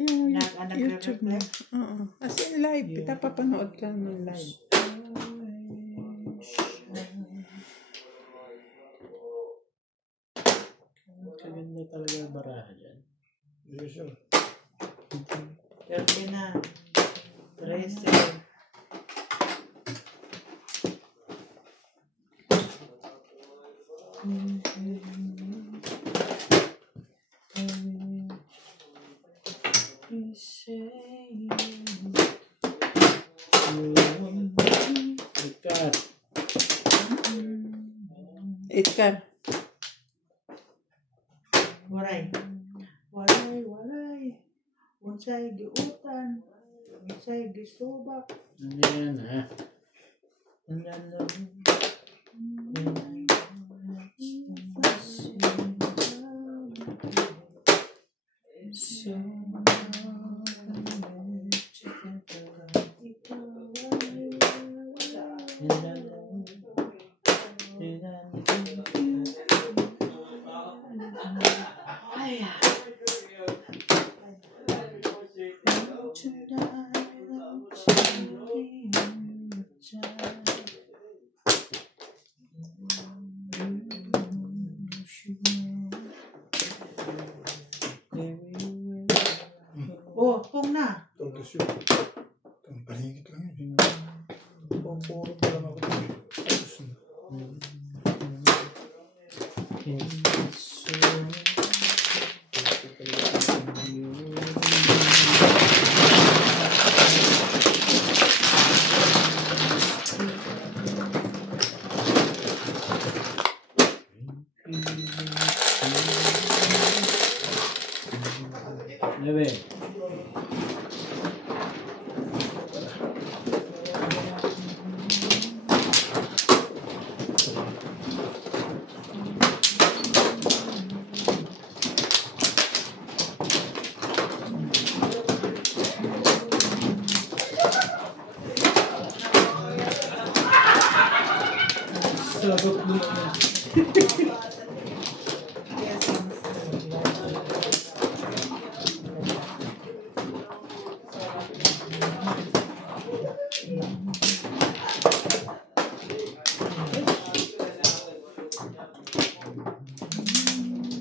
Yung Nag-reflect? YouTube mo. Oo. As in live. Kita papanood ka ng live. Kaganda talaga ang baraha dyan. Yes, sir. 30 na. 13. Itkar. Waray. Waray, waray. Unsay giutan. Unsay gisubak. Ano yan, ha? Oh, kung na. Todos yun. Ang palingit lang yun. Puro pa lang ako. Tapos na. Nueve. Sabot mo na.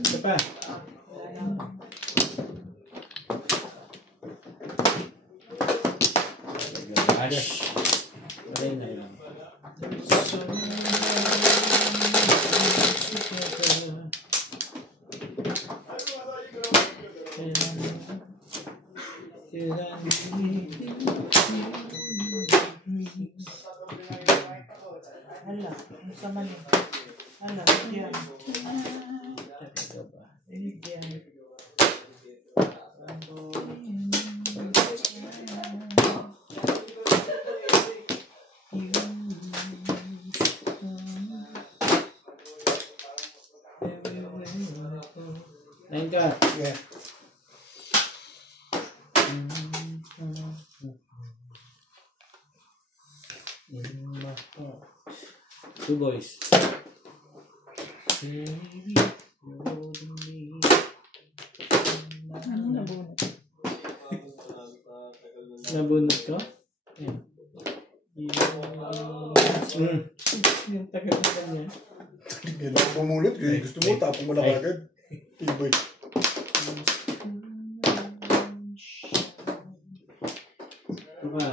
Isa pa. Ayos. Patay na lang. Hala, ang sama niya. Hala, yan. Yan. Nine ka. Yeah. Two boys. Ano nabunot? Nabunot ko? Yan. Yung tagal na ganyan. Kailangan pumulit. Kaya gusto mo, tapong mo lang agad. Tibay. Diba?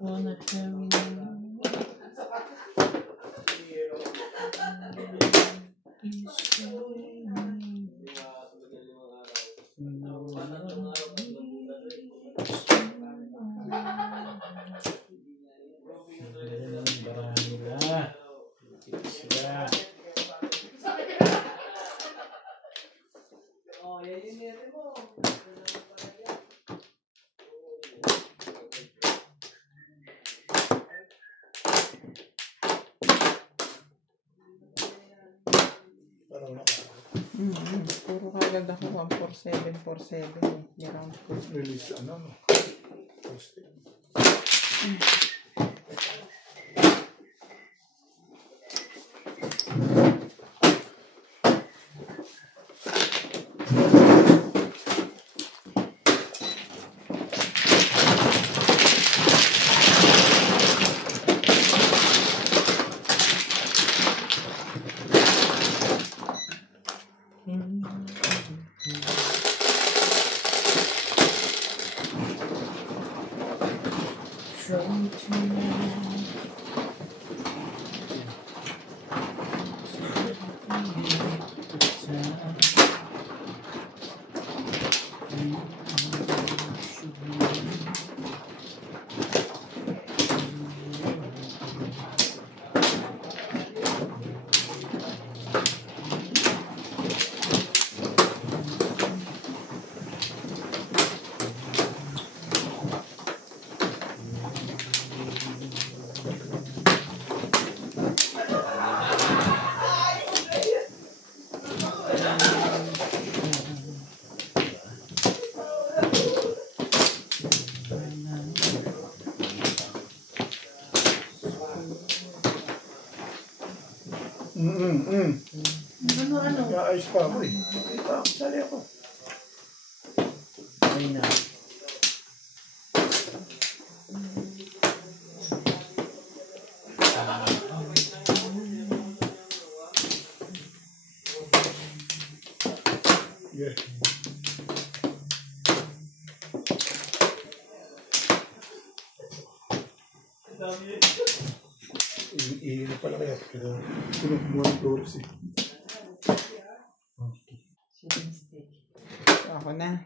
Wanna have raw na ako. Puro kagad ako 14747. Meron ko. Release ano no? First thing. Ano? Ayos pa ako eh. Sali ako. Ay na. Yeah. Iinit pala kaya. Pero sunod mo ang doors eh. So, ako na.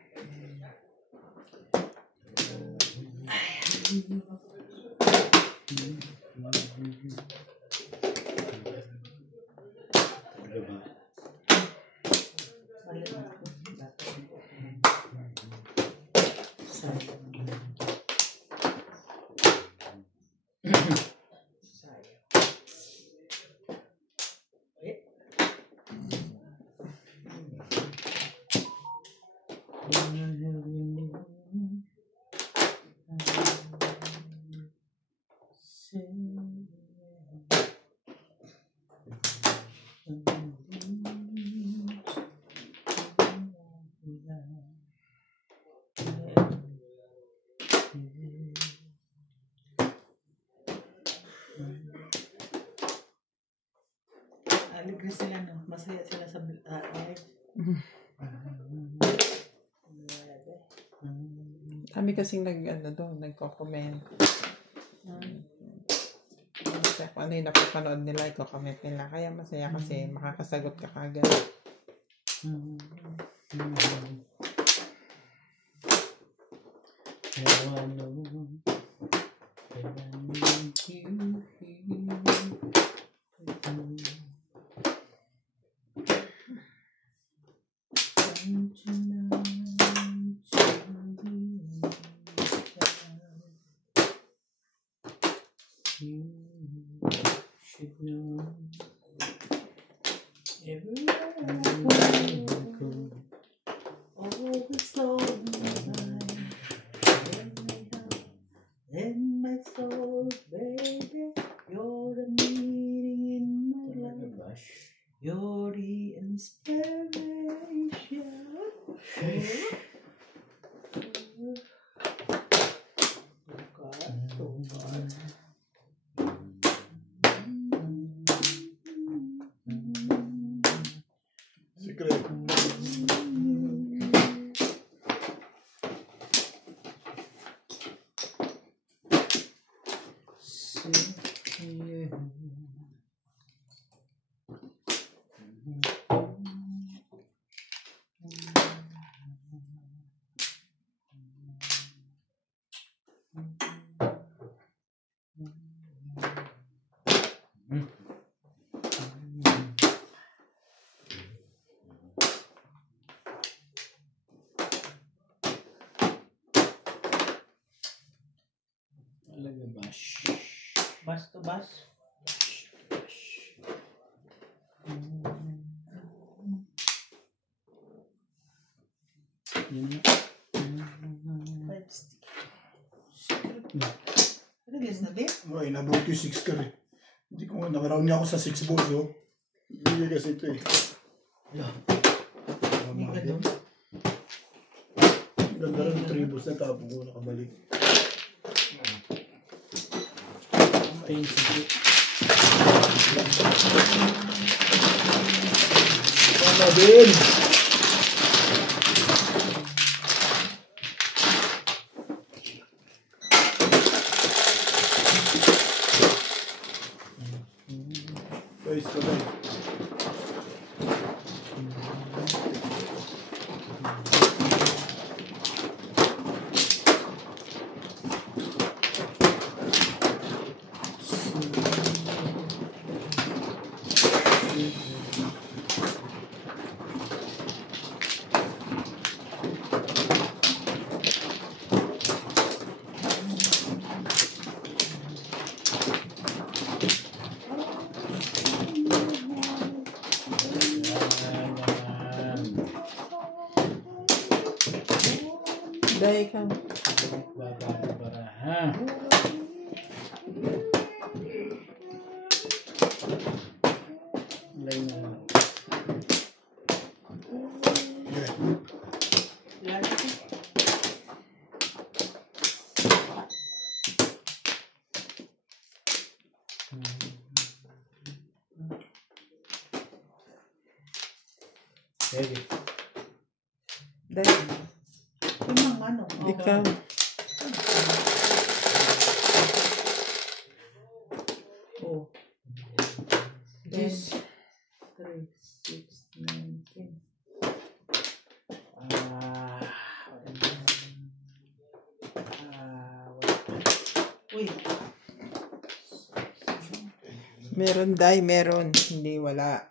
Aligre sila, no? Masaya sila sa live. Kami kasing nagko-comment. Kung ano yung napapanood nila, i-comment nila. Kaya masaya kasi makakasagot ka kagad. Should know every always so in my soul, baby, you're the meaning in my life. You're the inspiration. Secret. Talaga bash. Bus to bus. Yun na. 5 stick. Secret na. Release na din? Ay, nabuti 6 ka rin. Hindi ko nga, nakaraon niya ako sa 6 balls, oh. Hindi kasi ito eh. Wala. Hindi ka doon. Ganda rin 3 balls na tapos ko nakabalik. Ayun, sige. Wala din! Guys, wala. Dahil ka. Babara, ha? Lay na. Yeah. Lagi. Ready. Dahil. Yung mga ano. Ikaw. Oh. Yes. 3, 6, 9, 10. Uy. Meron, Day. Meron. Hindi, wala.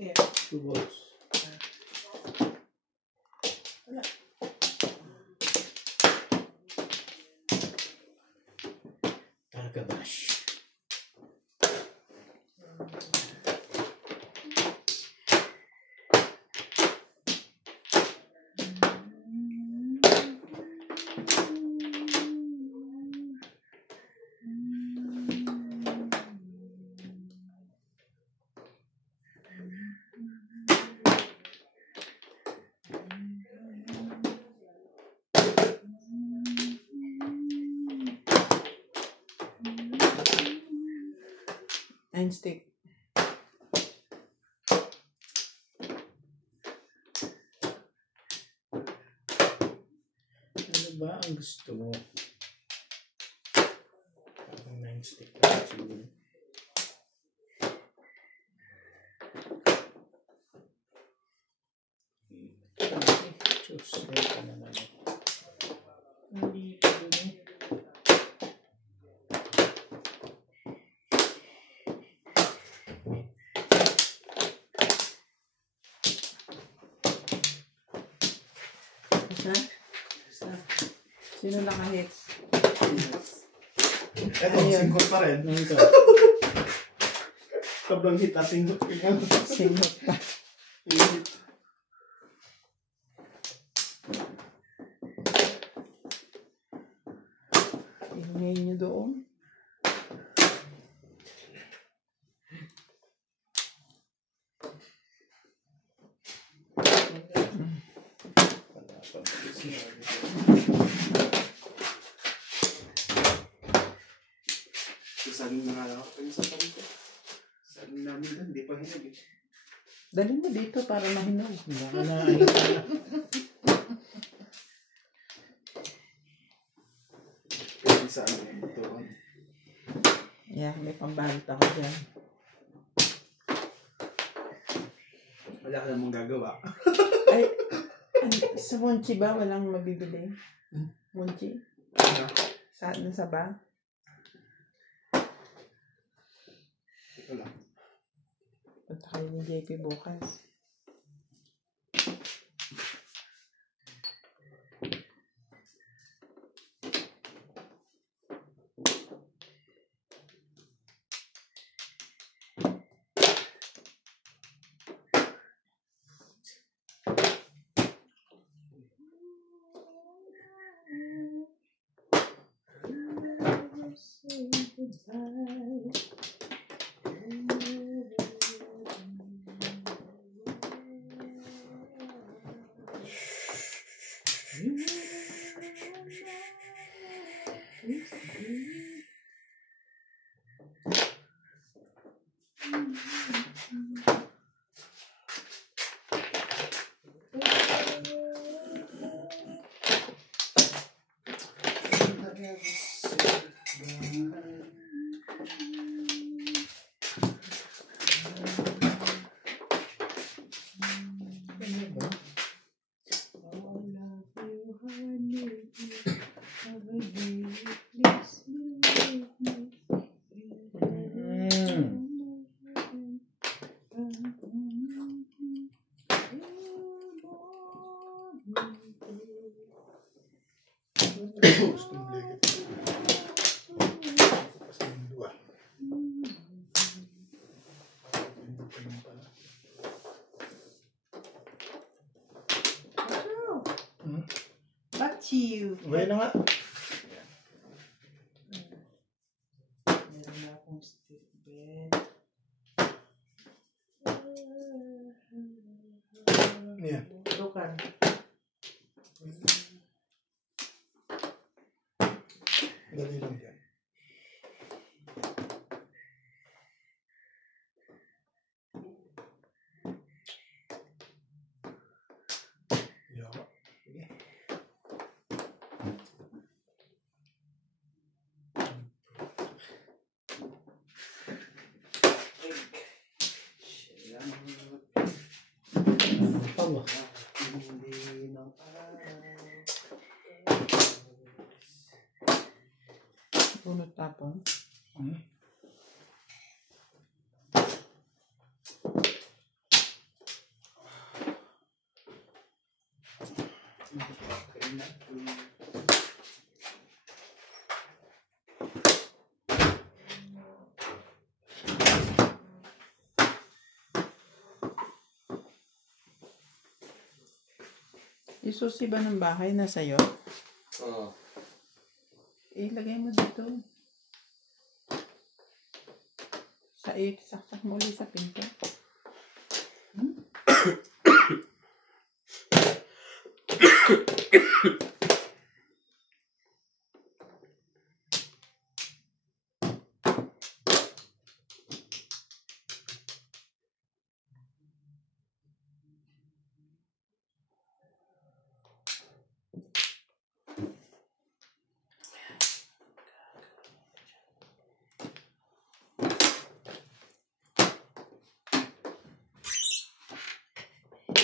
Yeah. 2 volts. Targabash. Nine stick. Ano ba ang gusto mo? Parang 9 stick lang siguro. Choose. Ito naman. Hindi ko dun eh. Isa? Sino naka-hits? Eto, Ayun. singhot pa rin. Ano ito? Sobrang hit at singhot ko yan. Singot ka. Ingay nyo doon. Sasanin na nga ako. Pero sa panito. Sasanin namin doon. Hindi pa hinag eh. Dali mo dito para mahinog. Baka nakahita na. Pwede sa ano yung ito. Yeah, may pambalot ako dyan. Wala ka namang gagawa. Ay, sa Monchi ba walang mabibili? Monchi? Nasa ba? Ito lang. Punta kayo ni JP bukas. you. Okay na nga. Meron na akong stick bed. Yan. Lukan. Dali lang yan. Yawa. Sige. Tawa. Bunot tapon. Yung susi ba ng bahay na sa'yo? Oo. Ilagay mo dito. Saksak mo ulit sa pinto.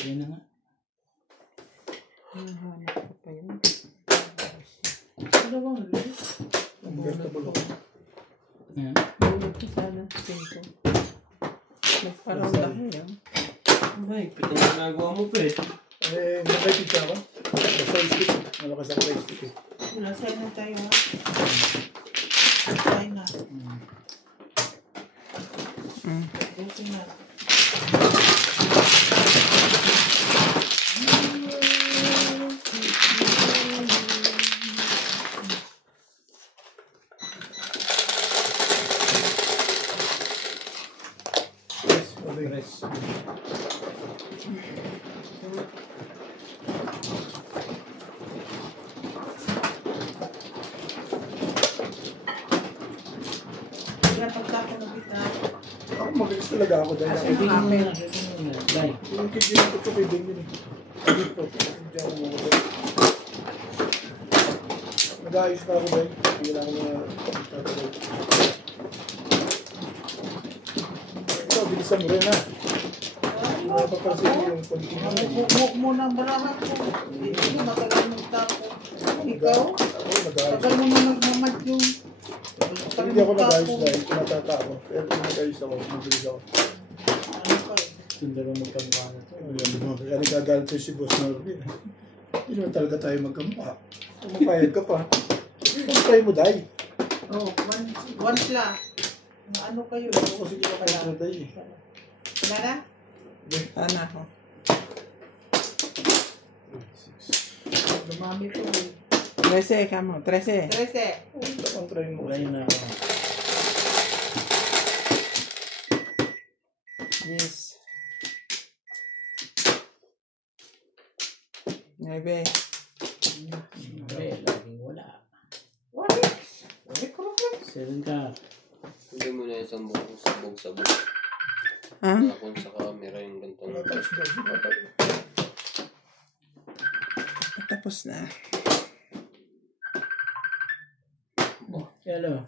Yan na nga. Hanap ko pa yun. Dalawang rin. Convertible ako. Yan. Bulot ko sana sa pinto. Nagparang dahil yan. Ay, pitong ginagawa mo pa eh. Eh, nakay pizza ka? Basta stick. Malakas ako kay stick eh. Lasay na tayo ha. Lasay na. Lasay na. Yes, Kaya pagkako na kita. ako magalis talaga ako dahil ako. Hindi mo na. Dai. Hindi ko kay Ding yun eh. Dito, hindi ako mababay. Nag-aayos na ako dahil. Hindi lang ako na tatagay. Ito, bilisan mo rin ha. Napapansin mo yung kontinyo. Bukbuk mo ng barahan ko. Hindi mo matagal magtapo. Ikaw? Ako, nag-aayos. Tagal mo na nagmamad yung... Hindi ako nag-ayos dahil pinatata ako. Pero kung nag-ayos ako, mabilis ako. Ano ka eh? Sundalo magkamukha na to. Ayan, di ba? Kaya nagagalit sa'yo si Boss Norvin. Hindi naman talaga tayo magkamukha. Mapayag ka pa. Try mo, Day. Oh, once lang. Ano kayo? Ako kasi kinakain sa Day eh. Wala na? Sana ako. Dumami po eh. 13 ka mo. 13. 13. Ang try mo. Wala na ako. Yes. 9. Hindi, laging wala. Wala. Wala ko rin. 7 ka. Hindi mo na isang buong sabog-sabog. Ha? Kung sa camera yung gantong. Matapos daw. Matapos. Tapos na. Hello.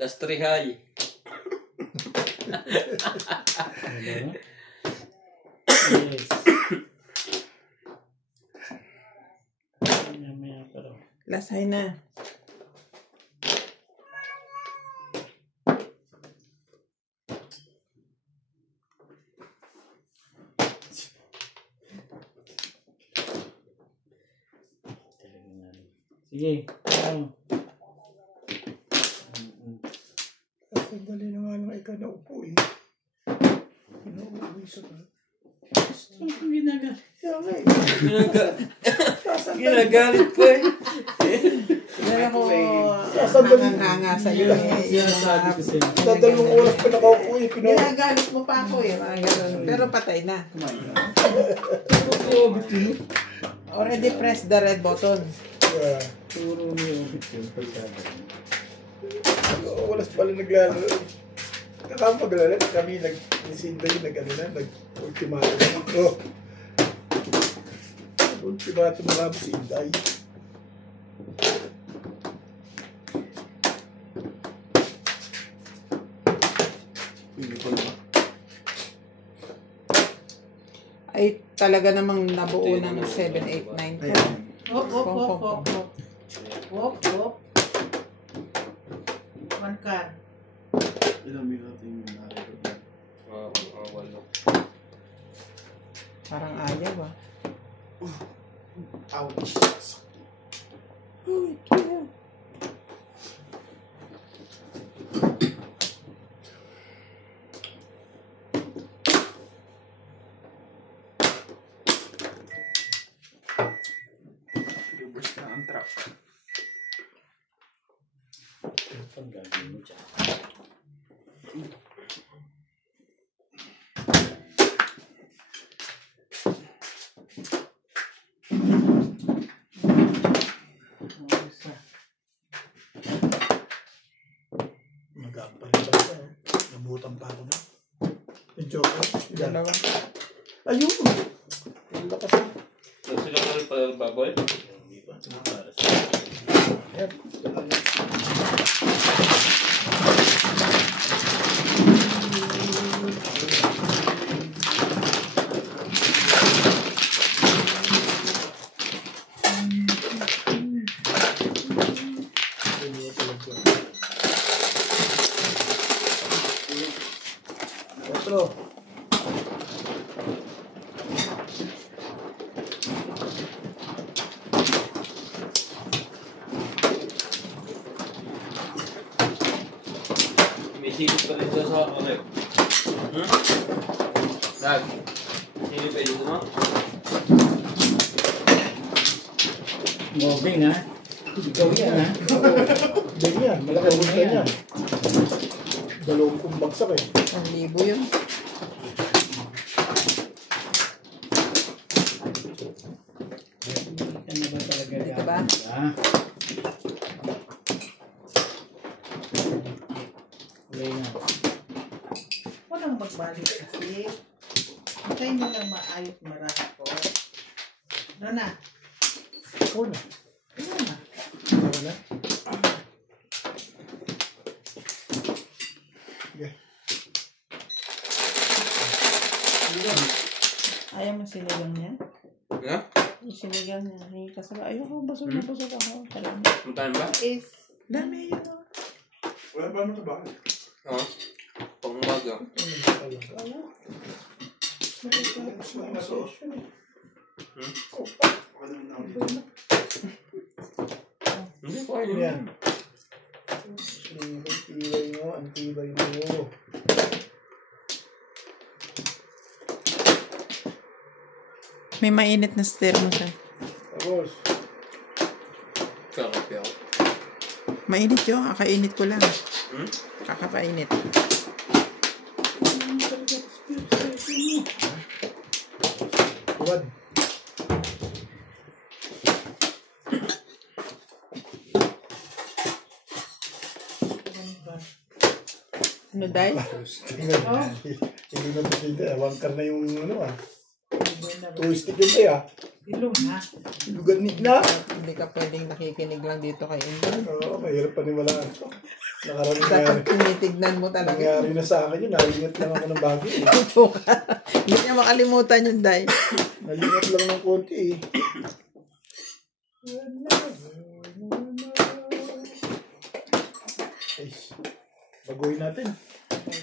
Last 3 high. Hello. Yes. Maya pa daw. Last high na. Sige. Ano? Ang dali na nga nang ikaw na upo eh. Inuuwi sa Ang ginagawa. Ginagalit ko eh. Pero ako, Sasandali. nanganganga sa'yo eh. Sinasabi ko sa'yo. Sa 2 oras pa nakaupo eh. Ginagalit mo pa ako eh. Mga ganun. Pero patay na. Already press the red button. Turo niyo yung pagkada. Oras pala naglalaro. Nakapaglalaro kami. Nagsinda yun. Nag-ultimatum. Oh. Ultimatum na kami si Inday. Ay, talaga namang nabuo ng 7, 8, 9. Hop, hop, hop, hop, hop. Hop, hop. One can. Walo. Parang ayaw ah. Ouch. Uy, kaya. Lubos na ang truck. Ang gagawin mo dyan. Mag-aapa rin pa siya. Nabutan pa ako na. Yung joker. Dalawa. Ayun! Ang lakas na. Sila ka rin pala baboy? Hindi pa. Para sa Ayan. Otro. Misilip pa rin siya sa akin. Dag, silip pa dito mo? Moving ha? Ikaw yan ha? Ganyan. Malaki ang gusto niya. 20 bagsak eh. 1,000 yun. Ano ba talaga Dito ba? Ah. Okay na. Walang magbalik kasi. Hintay mo lang maayos maraha ko. Ano na? Ako na. Ano na? Ako na. Yeah. Ayaw mo sinigang niya? Ha? Yung sinigang niya. Hingi ka sa ayoko, busog na busog ako. Salamat. Puntahan ba? Is, Dami yun. Oh. Wala pa naman sa bahay. Oo. Pang-umaga. Hindi ko Ano ayun. yan? Tibay mo, ang tibay mo. May mainit na stermo siya. Tapos, Kakapi ako. Mainit yun. Kakainit ko lang. Hmm? Kakapainit. tuwad. Ano, Day? Hindi na dito. Wangkar na yung ano ah. Twisted yun tayo ah. ilong na. Luganit na. Hindi ka pwedeng nakikinig lang dito kay Inday. Oo, mahirap paniwalaan ito. Nakarami Dapat tinitignan mo talaga. nangyari na sa akin yun. Nalingat lang ako ng bagay. Ito ka. Hindi niya makalimutan yun, Day. Nalingat lang ng konti eh. Ay, baguhin natin.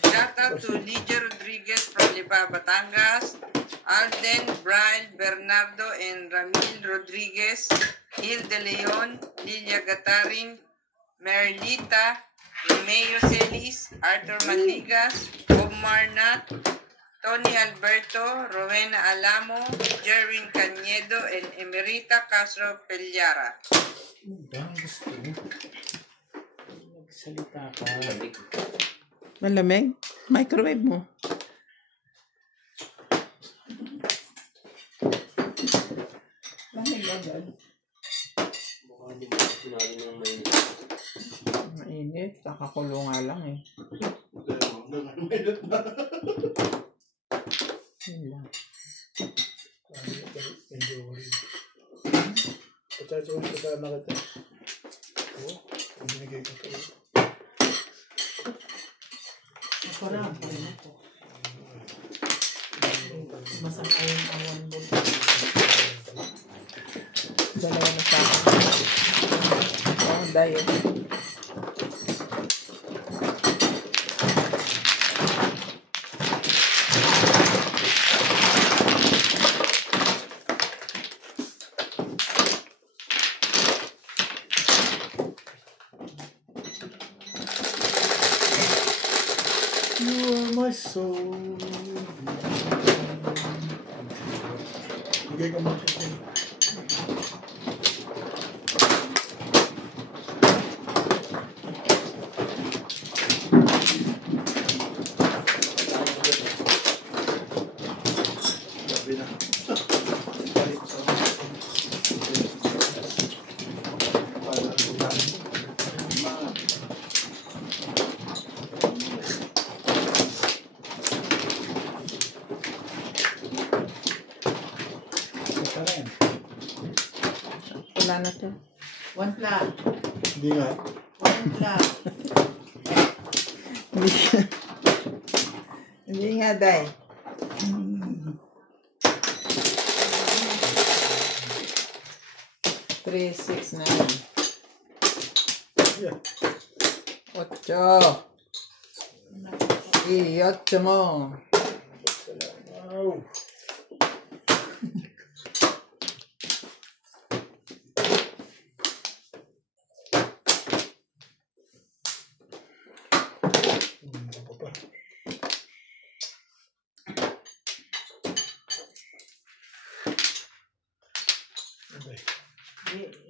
Shout out to Lydia Rodriguez from Lipa, Batangas, Alden, Brian, Bernardo, and Ramil Rodriguez, Hil De Leon, Lilia Gatarin, Merlita, Romeo Celis, Arthur Manligas, Bob Marnat, Tony Alberto, Rowena Alamo, Jerwin Cañedo, and Emerita Castro Pellara. Ano ba ang gusto mo? Magsalita ka. Malamig? Microwave mo. Lamig agad. Baka hindi mo sinali ng mainit. Mainit. Kakakulo nga lang eh. Yun lang. Patsatsuhin ko sa anak kita. Oo, ang binigay ko ito. Ako rin ako. Masakayin ang one bowl. Dalawa na sa akin. Oh, diet. You are my soul. Bigay ko mga kapatid. Wala na to. One flat. Hindi nga. One flat. Hindi nga, Day. 3, 6, 9. Yeah. 8. I-8 mo. Wow.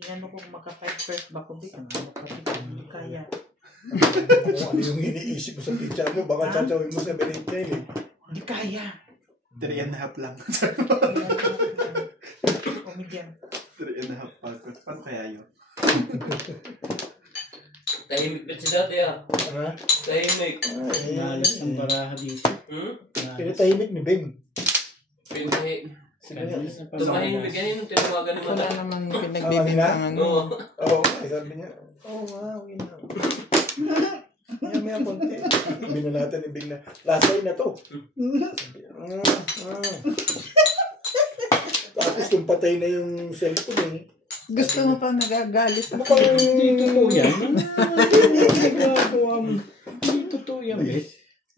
Yan ako kung maka-fight first bako di ang makapit. Hindi kaya. Kung ano yung iniisip mo sa picture mo, baka tsatawin mo sa belit niya eh. Hindi kaya. 3.5 lang. Comedian. 3.5 pa. Paano kaya yun? Tahimik na si dati ah. Ha? Tahimik. Nalis ng baraha dito. Pinatahimik ni Ben. Pinahimik. Sino yan? Tumahimik yan yung tinawagan ni Wala Mata. naman pinagbibintangan. Oo. Oo, ay sabi niya, oh wow, yun na. Maya konti. Binalatan ni Bing na, last line na to. Sabi, Tapos kung patay na yung cellphone eh. Gusto mo pa nagagalit ako. Mukhang Hindi totoo yan. Hindi totoo yan, eh.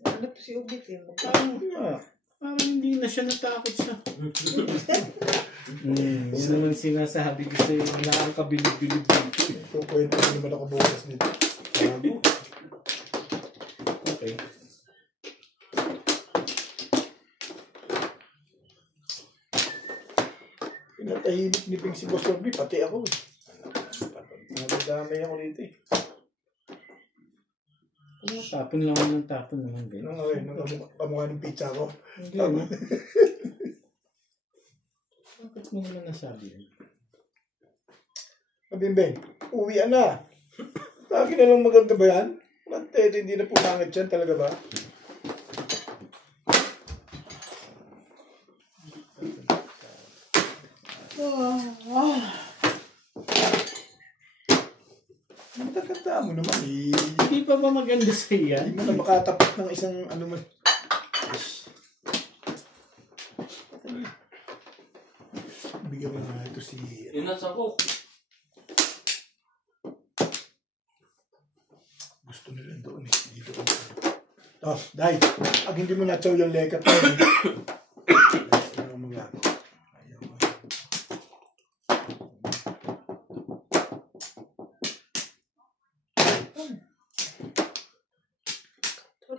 Ano to si Ubit eh. Parang hindi na siya natakot sa... Huwag naman sinasabi ko sa'yo, wala kang kabilib-bilib dito. So, kwento ko naman ako bukas nito. Bago. Okay. Pinatahimik ni Bing si Boss Corby, pati ako eh. Nadadamay ako dito eh. Tapon lang ako ng tapon naman din. Nung kamukha ng pizza ko. Hindi na. Bakit mo naman nasabi yun? Mabimbing, uwian na. Lagi na lang maganda ba yan? Mante, hindi na pumangit yan talaga ba? Magkakanta mo naman eh. Hindi pa ba maganda sa Hindi iyan? mo na makatapat ng isang ano man. Bigyan mo na ito si... Yun na sa cook. Gusto nila doon eh. Dito ko. Oh, dahil. Pag hindi mo na-chow yung lekat na eh. Ayaw mo nga. Ayaw mo.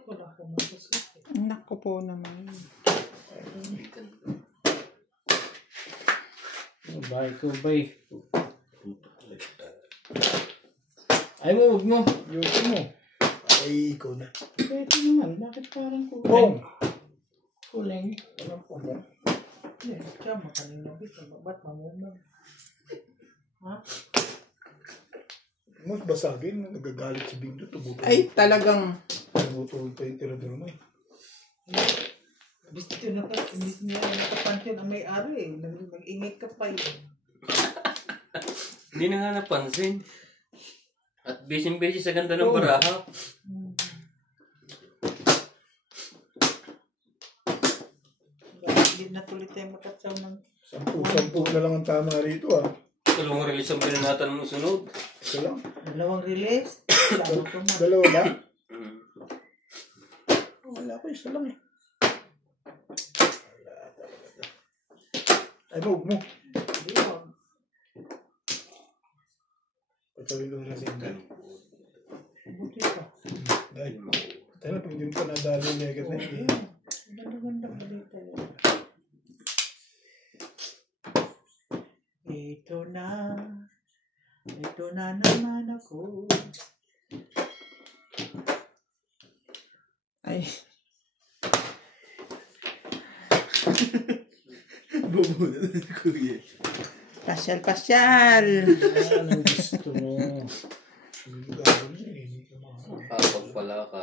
Wala ko magsusulit. Naku po naman. Bahay ko, bay. Ay mo, huwag mo. Yuto mo. Ay, ikaw na. Pwede naman. Bakit parang Bong! kulang? Kulang. Walang po mo. Yan, siya, makanina dito. Ba't mamumag? Ha? Mas basagin, nagagalit si Bing doon. Tumutuloy. Ay, talagang. Tumutuloy pa yung tirador mo eh. Imbis niya nakapansin ang may-ari eh. Nag-ingay ka pa eh. Hindi na nga napansin. At busy-busy sa ganda ng baraha. Hindi na tuloy tayo makatsaw ng... Sampu na lang ang tama rito ah. Dalawang release ang pinanatan mo sunod. Isa lang. 2 release. Sama ko ma. Dalawa ba? Wala ko, isa lang eh. Wala talaga. Ay, huwag mo. Hindi mo. Patawin ko na sa inyo. Buti pa. Dahil, tayo na pag hindi pa nadali yung legat na hindi. Ganda-ganda pa dito. Ito na naman ako. Ay, Bobo na si Kuya. pasyal. Anong gusto mo? Hindi ko gagawin yun eh. Hindi ko makakawin. Kapag pala ka.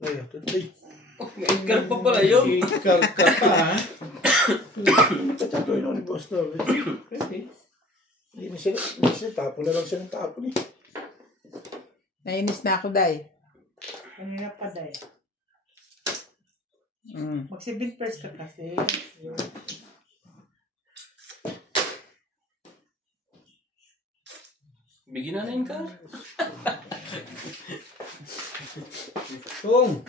Ay, ay. Edgar pa pala yun. Ikar ka pa, ha? Tatatuin ako ni Boss David. Hindi na siya, tapon na lang siya ng tapon eh. Nainis na ako, Day. Kanina pa dahil. Mm. Mag-7 ka kasi. Bigyan na ka. Tung!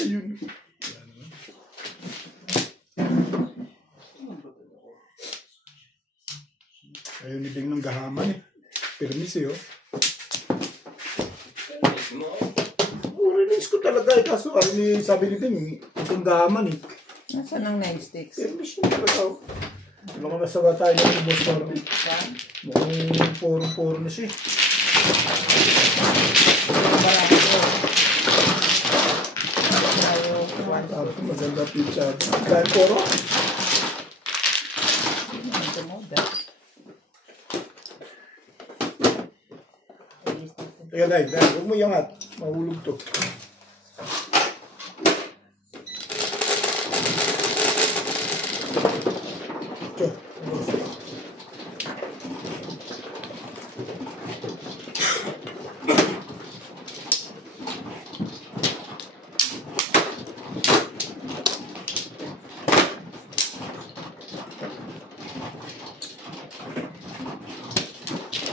Ayun. Ayun ni Bing ng gahaman eh. Permis eh oh. Release ko talaga eh. Kaso sabi ni Bing, itong gahaman eh. Nasaan ang 9 sticks? Permis yun talaga oh. Alam mo nasawa tayo ng Boss David. Mukhang puro-puro na siya eh. Marami ko. Maganda pizza. Dahil puro? Ito mo, Day. Teka dahil, huwag mo iangat. Mahulog to. Ito.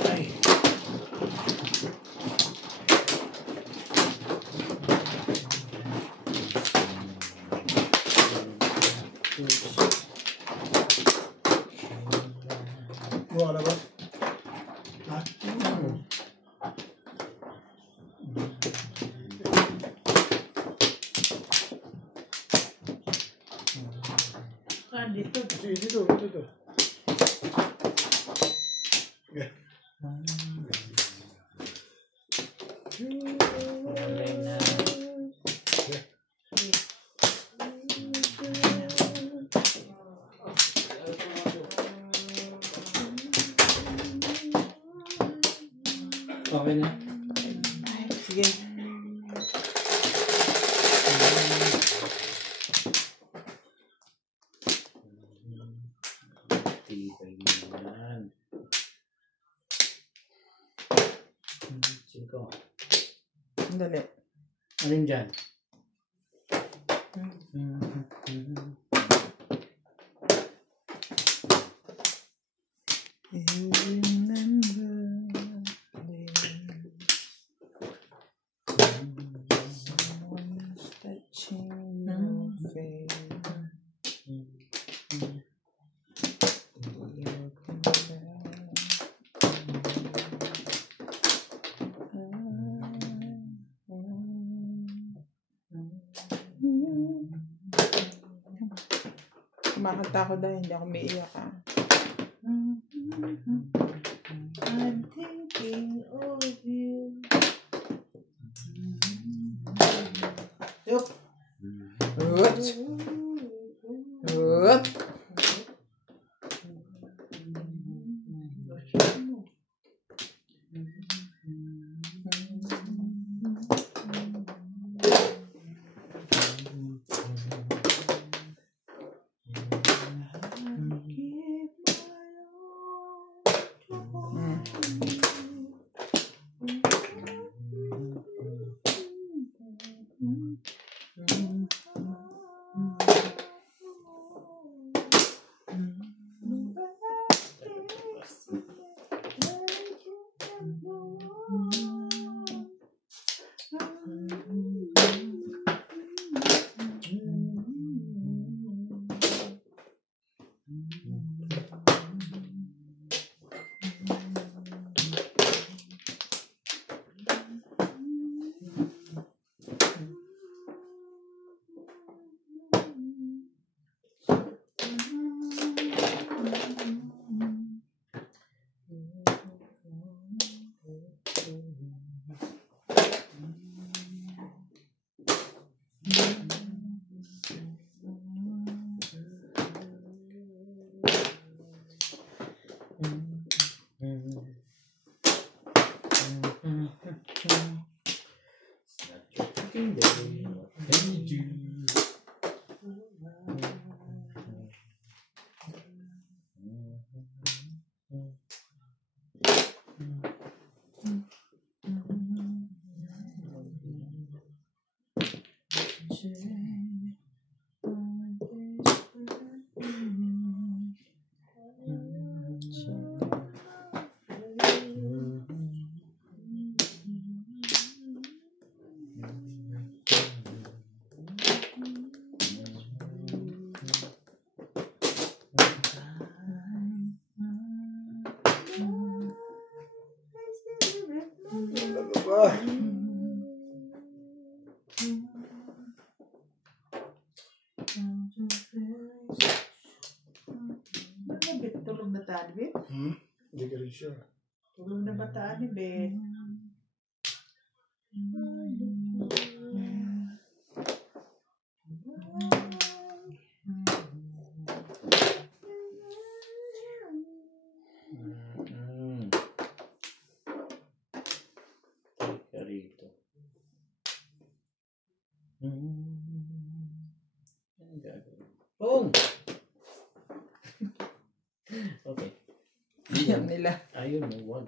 Ay. Buka na ba? Ha? Dito. Dito. Okay. Malay na. Okay na. Sige. Tibay naman. 5. Dali. Alin dyan? Kumakanta ako dahil hindi ako umiiyak ha. I'm thinking of you. Yup. What? What? Tulog na taan, Bet? Hindi ka rin sure. Tulog na ba taan, Bet? Teka rito. Ano gagawin? Boom! Okay. Ayan nila. Ayun mo, wag.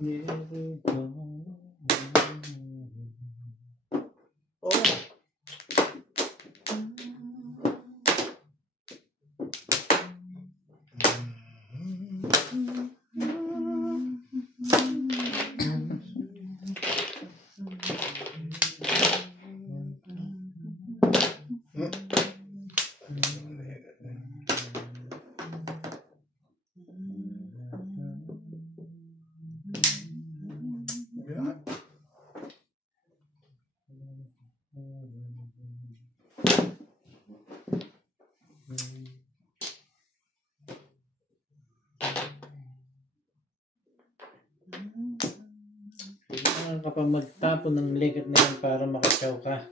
Never gone. Oh! Kailangan ka pa magtapon ng legat na yan para makasyaw ka.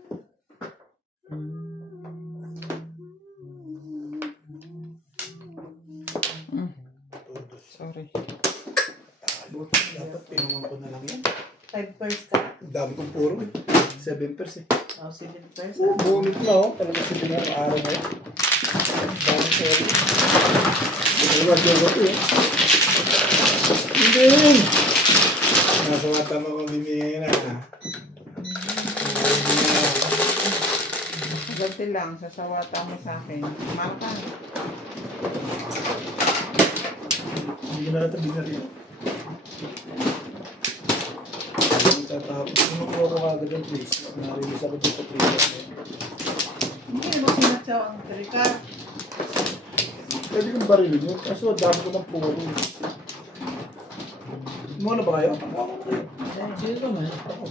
Sorry. Dapat pinuman ko na lang yan. 5 pairs ka. Ang dami kong puro eh. 7 pairs eh. O, 7 pairs. Bumit na oh. Talaga si Pinar araw na yun. Dami sorry. Jogo ko eh. Hindi! Nasa mata mo kong bimigay na. Ganti lang, sasawata mo sa akin. Marka. Hindi na natin binaril. Tatapos. Kinukuha ko agad yung place. Narilis ako dito place. Hindi mo sinatsaw ang trika. Pwede kong barilin yun. Kaso dami ko ng puro. Muna ba kayo? Ako kayo. Sino naman? Ako.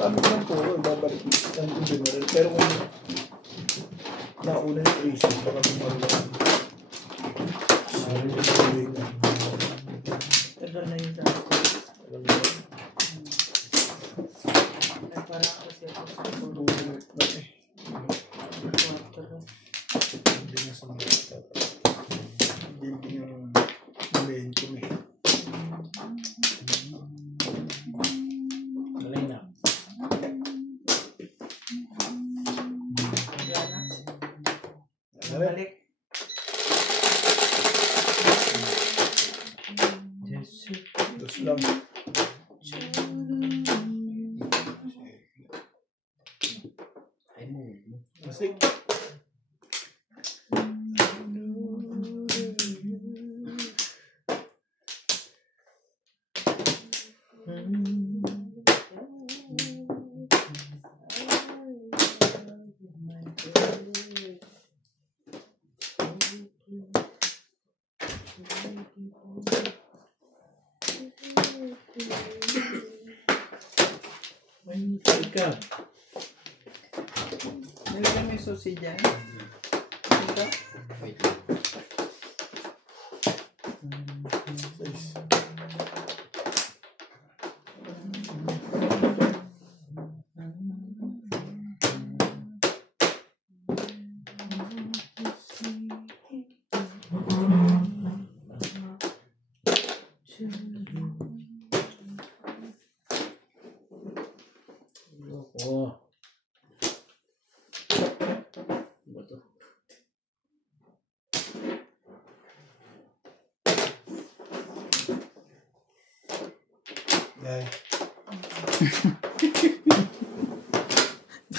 Sabi ko lang po, babalik ang general. Pero kung nauna yung AC, baka bumalang. Tagal na yun dati. Ay, parang ako siya po sa Hindi na sa mga tata. Hindi yung main ko eh. Malay na. balik. Dos lang. Masig. Ikaw. Nilagay mo yung susi dyan. Ito. Oh. Ano to? Yay.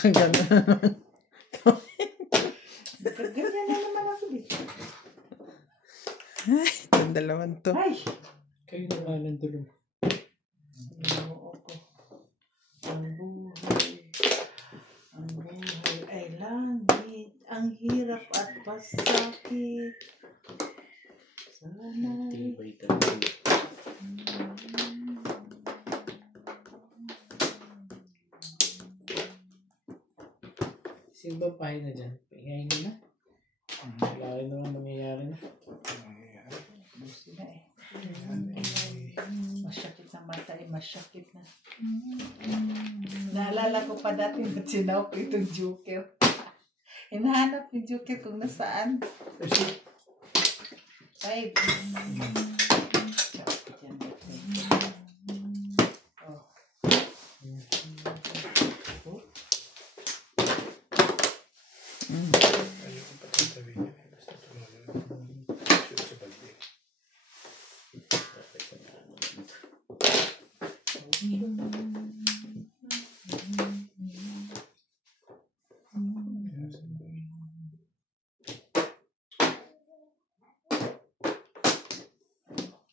Ganyan na. Ganyan na naman ako dito. Ay, itong dalawan to. Ay! Kayo na nga nandun. Oo ko. Ang buhay ay langit. Ang hirap at pasakit. Sana Tibay talaga. Sino ba pahay na dyan? Pahingayin nyo na. Wala rin naman nangyayari na. sila eh. Masyakit na mata eh. Masyakit na. Naalala ko pa dati na sinaw ko itong Joker. Hinahanap yung Joker kung nasaan. Ay. Oh. Ayoko pa tatawin yun. Basta tumulong. Shoot sa balde.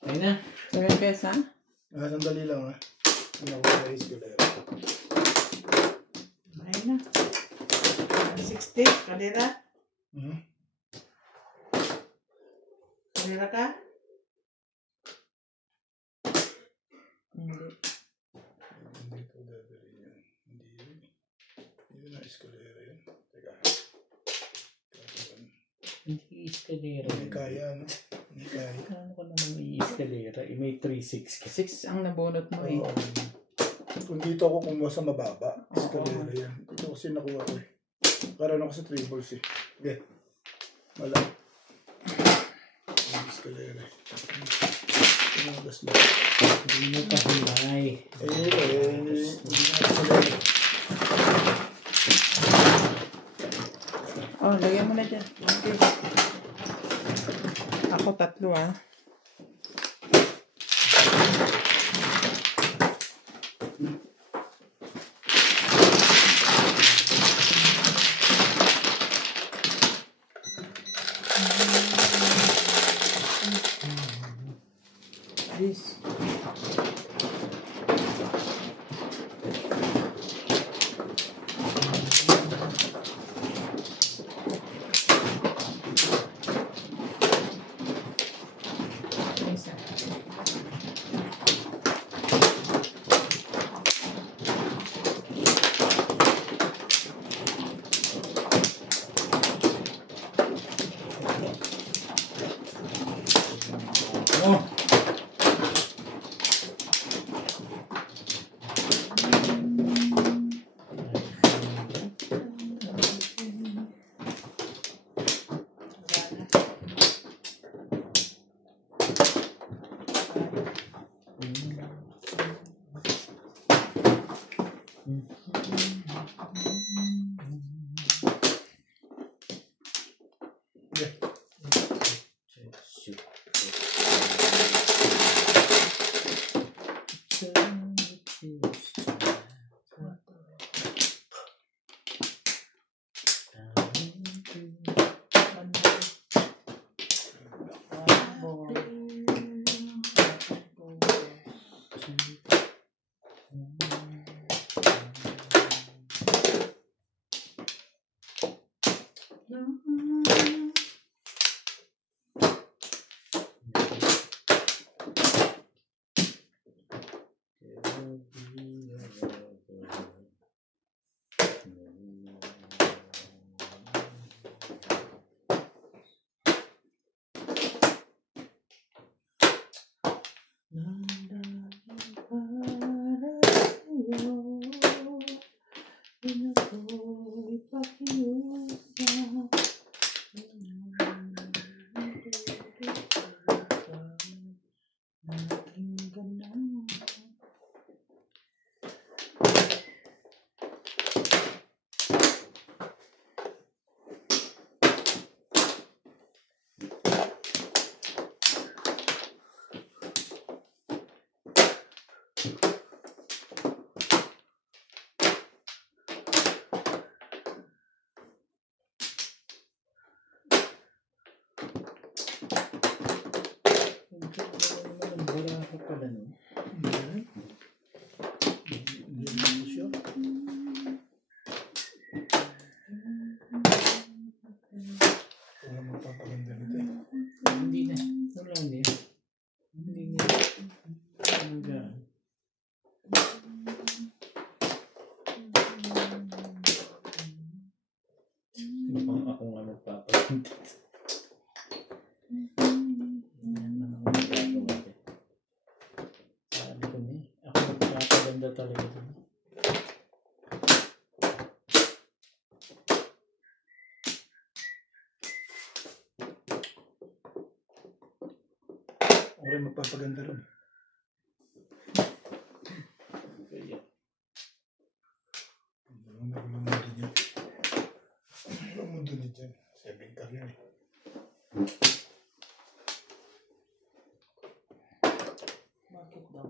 Ayun na. Lagay pesa. Sandali lang ha. Hindi ako sa escalator. Ayun na. 60. Kalera. Kalera ka? Hindi. Hindi po dadalhin yan. Hindi yun. Hindi na escalator yun. Teka. Hindi escalera. Hindi kaya ano. Hindi kaya. Ano ko naman i-escalera? May 3-6 kasi. 6 ang nabunot mo eh. Oo. Kung dito ako kumuha sa mababa, escalator yan. Ito kasi nakuha ko eh. Karoon ako sa triples eh. Okay. Wala. Escalator eh. Tumagas lang. Hindi mo kahimay. Hindi na escalator. Oh, lagyan mo na dyan. Okay. Ako 3 ah. This. Baraha pala nun. Hindi mo siya. Wala magpapaganda nito eh. Hindi na. Wala na. Hindi na. Hanggang. Mukhang ako nga magpapaganda. Yan lang ako magagawa din. Sabi ko na eh. Ako magpapaganda talaga din. Wala magpapaganda rin. Kaya. Walang mundo niya. Walang mundo niya dyan. 7 car yan eh. Bakit daw?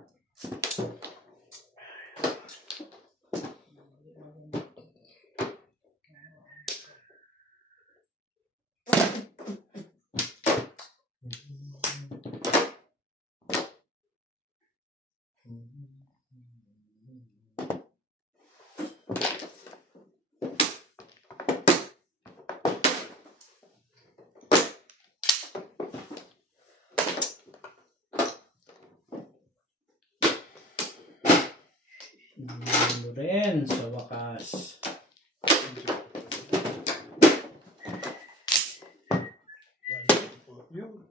Rin sa wakas. Yun.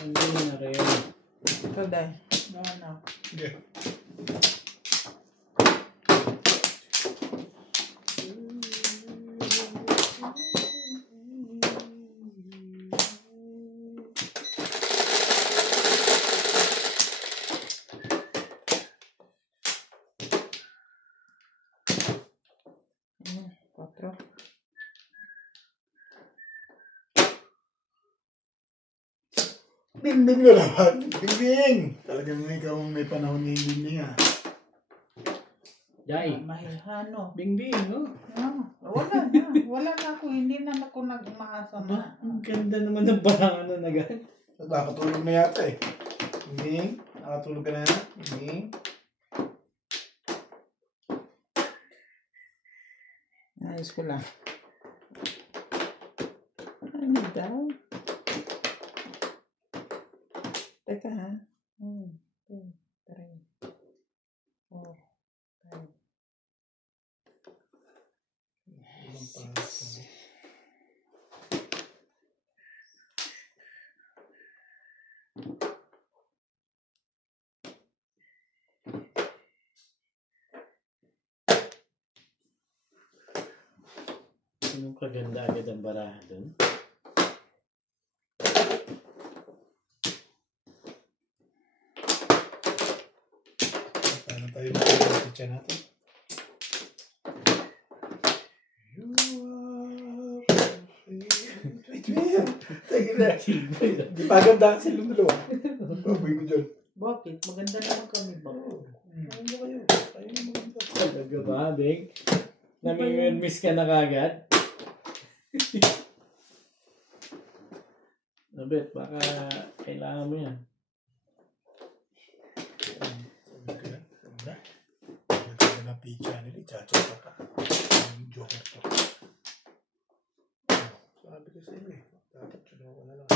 Hindi na rin. Ito dahil. Ano? Sige. Patro. Bingbing na lahat. Bingbing! Talagang ikaw ang may panahon ni Bingbing ah. Jai. Mahihano. Bingbing, no? Wala na. Wala na ako. Hindi na ako nag-umaasa na. Ang ganda naman ng barangan na nagan. Nakatulog na yata eh. Bingbing? Nakatulog ka na? Bingbing? Ayos ko lang. Ano daw? Teka ha. 1, 2, 3, 4, 5. Walang pasok. Ganun kaganda agad ang baraha doon. Paano tayo mag-teacher natin? Tagi na. Di pa gandaan silang dalawa. Baboy ko dyan. Bakit? Maganda naman kami ba? Ano kayo? Tayo na maganda. Talaga ba, Beng? Namimiss ka na kagad? Nabet, baka kailangan mo yan. Maganda na pizza nila. Chacho ka. Yung joker ko. Sabi ko sa iyo eh. Dapat suno ko na lang.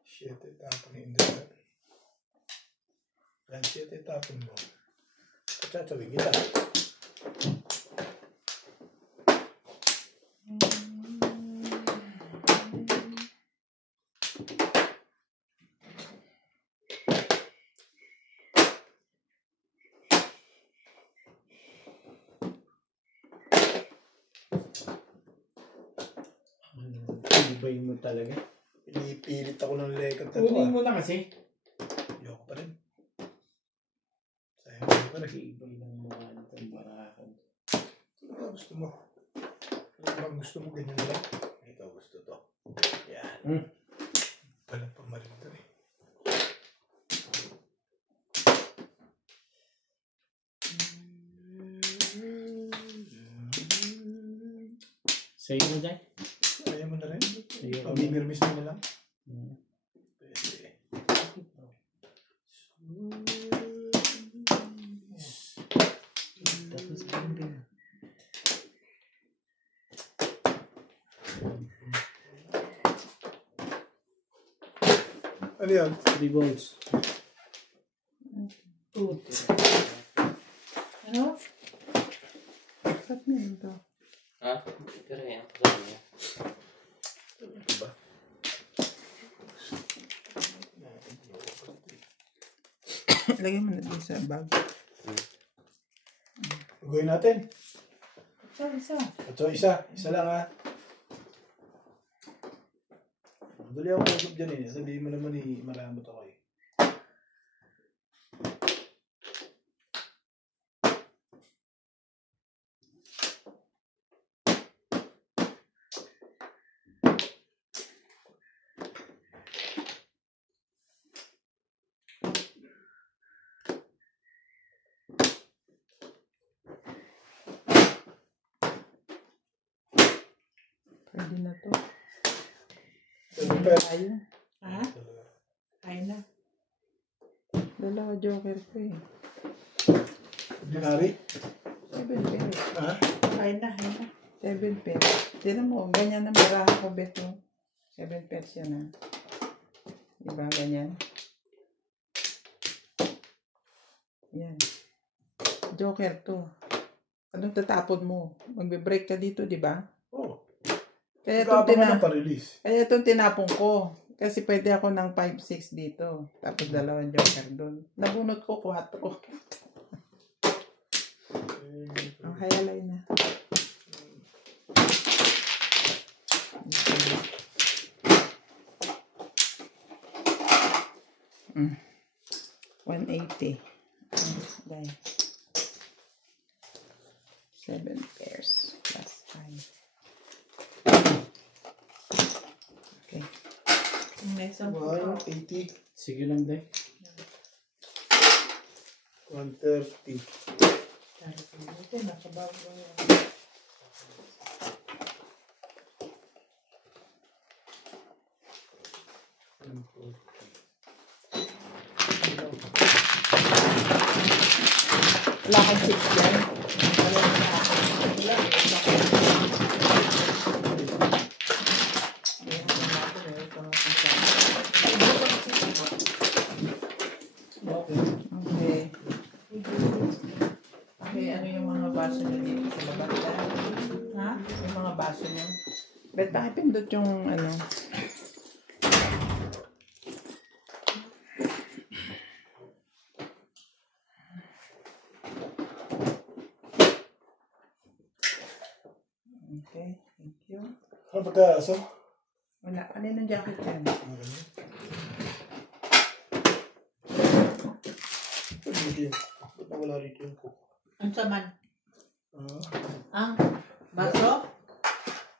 Shit, itapon yung internet. Yan, shit, itapon mo. Pagtsatawin kita. Ibay mo talaga. Pinipilit ako ng lekat na to Kunin mo na kasi. Ayoko pa rin. Sayang ko pa rin. Ibay ng mukha nitong barahan. Ano ba gusto mo? Ano ba gusto mo ganyan lang? Ito gusto to. Yan. Palang pamarin to eh. Sa'yo mo dyan? Ayaw mo na rin? Ayoko. Pamimirmis mo na lang? Pwede. Tapos kambing. Ano yan? 3 volts. Ano? Ba't meron to? Ha? Pero yan, kasama niya. Ito ba? Lagay mo na din sa bag. Gawin natin. Isa. So, isa lang ha. Madali ako usap dyan eh. Sabihin mo naman eh, maramot ako eh. Pwede na to. Pero, Tayo. Ha? Ay na. Dalawa joker ko eh. Binari? 7 pairs. Ha? Ay na. 7 pairs. Tinan mo, ganyan ang baraha ko, Beto. 7 pairs yan ha. Diba, ganyan? Yan. Joker to. Anong tatapon mo? Magbe-break ka dito, di ba? Oo. Kaya Ikaw itong pa man ang pa-release. Kaya itong tinapon ko. Kasi pwede ako ng 5-6 dito. Tapos dalawang joker doon. Nabunot ko 4. Ang hayalay na. Mm. 180. Dahil. 7 pairs plus 5. Okay. May isang 180. Sige lang, Day. 130. Ito, nakabago yan. Wala kang chips yan. Okay. Okay, ano yung mga baso nyo dito sa labas? Ha? Yung mga baso nyo. Bet, pakipindot yung ano. magkaaso. Wala. Ano yung jacket yan? Ba't nawala rito yung cook? Ang saman. Ah, Ang baso.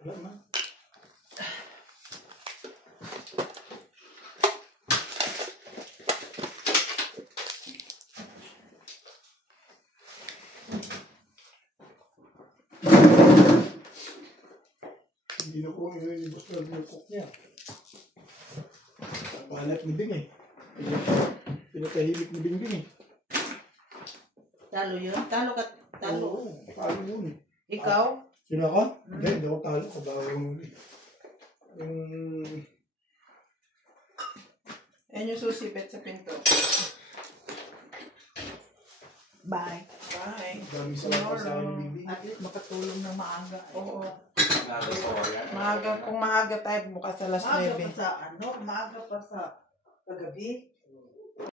wala na. Hindi na po nililibos na yung cook niya. Palat ni Bing eh. Pinatahimik ni Bing Bing eh. Talo yun? Talo ka. Talo. Oo, talo yun eh. Ikaw? Sino ako? Hindi ako talo. Kabaw yung... Yan yung susipit sa pinto. Bye. Bye. Dami sa mga sa akin ni Bing. At least makatulong ng maaga. Oo. Maaga, kung maaga tayo bukas alas Maaga 9. pa sa ano? Maaga pa sa kagabi.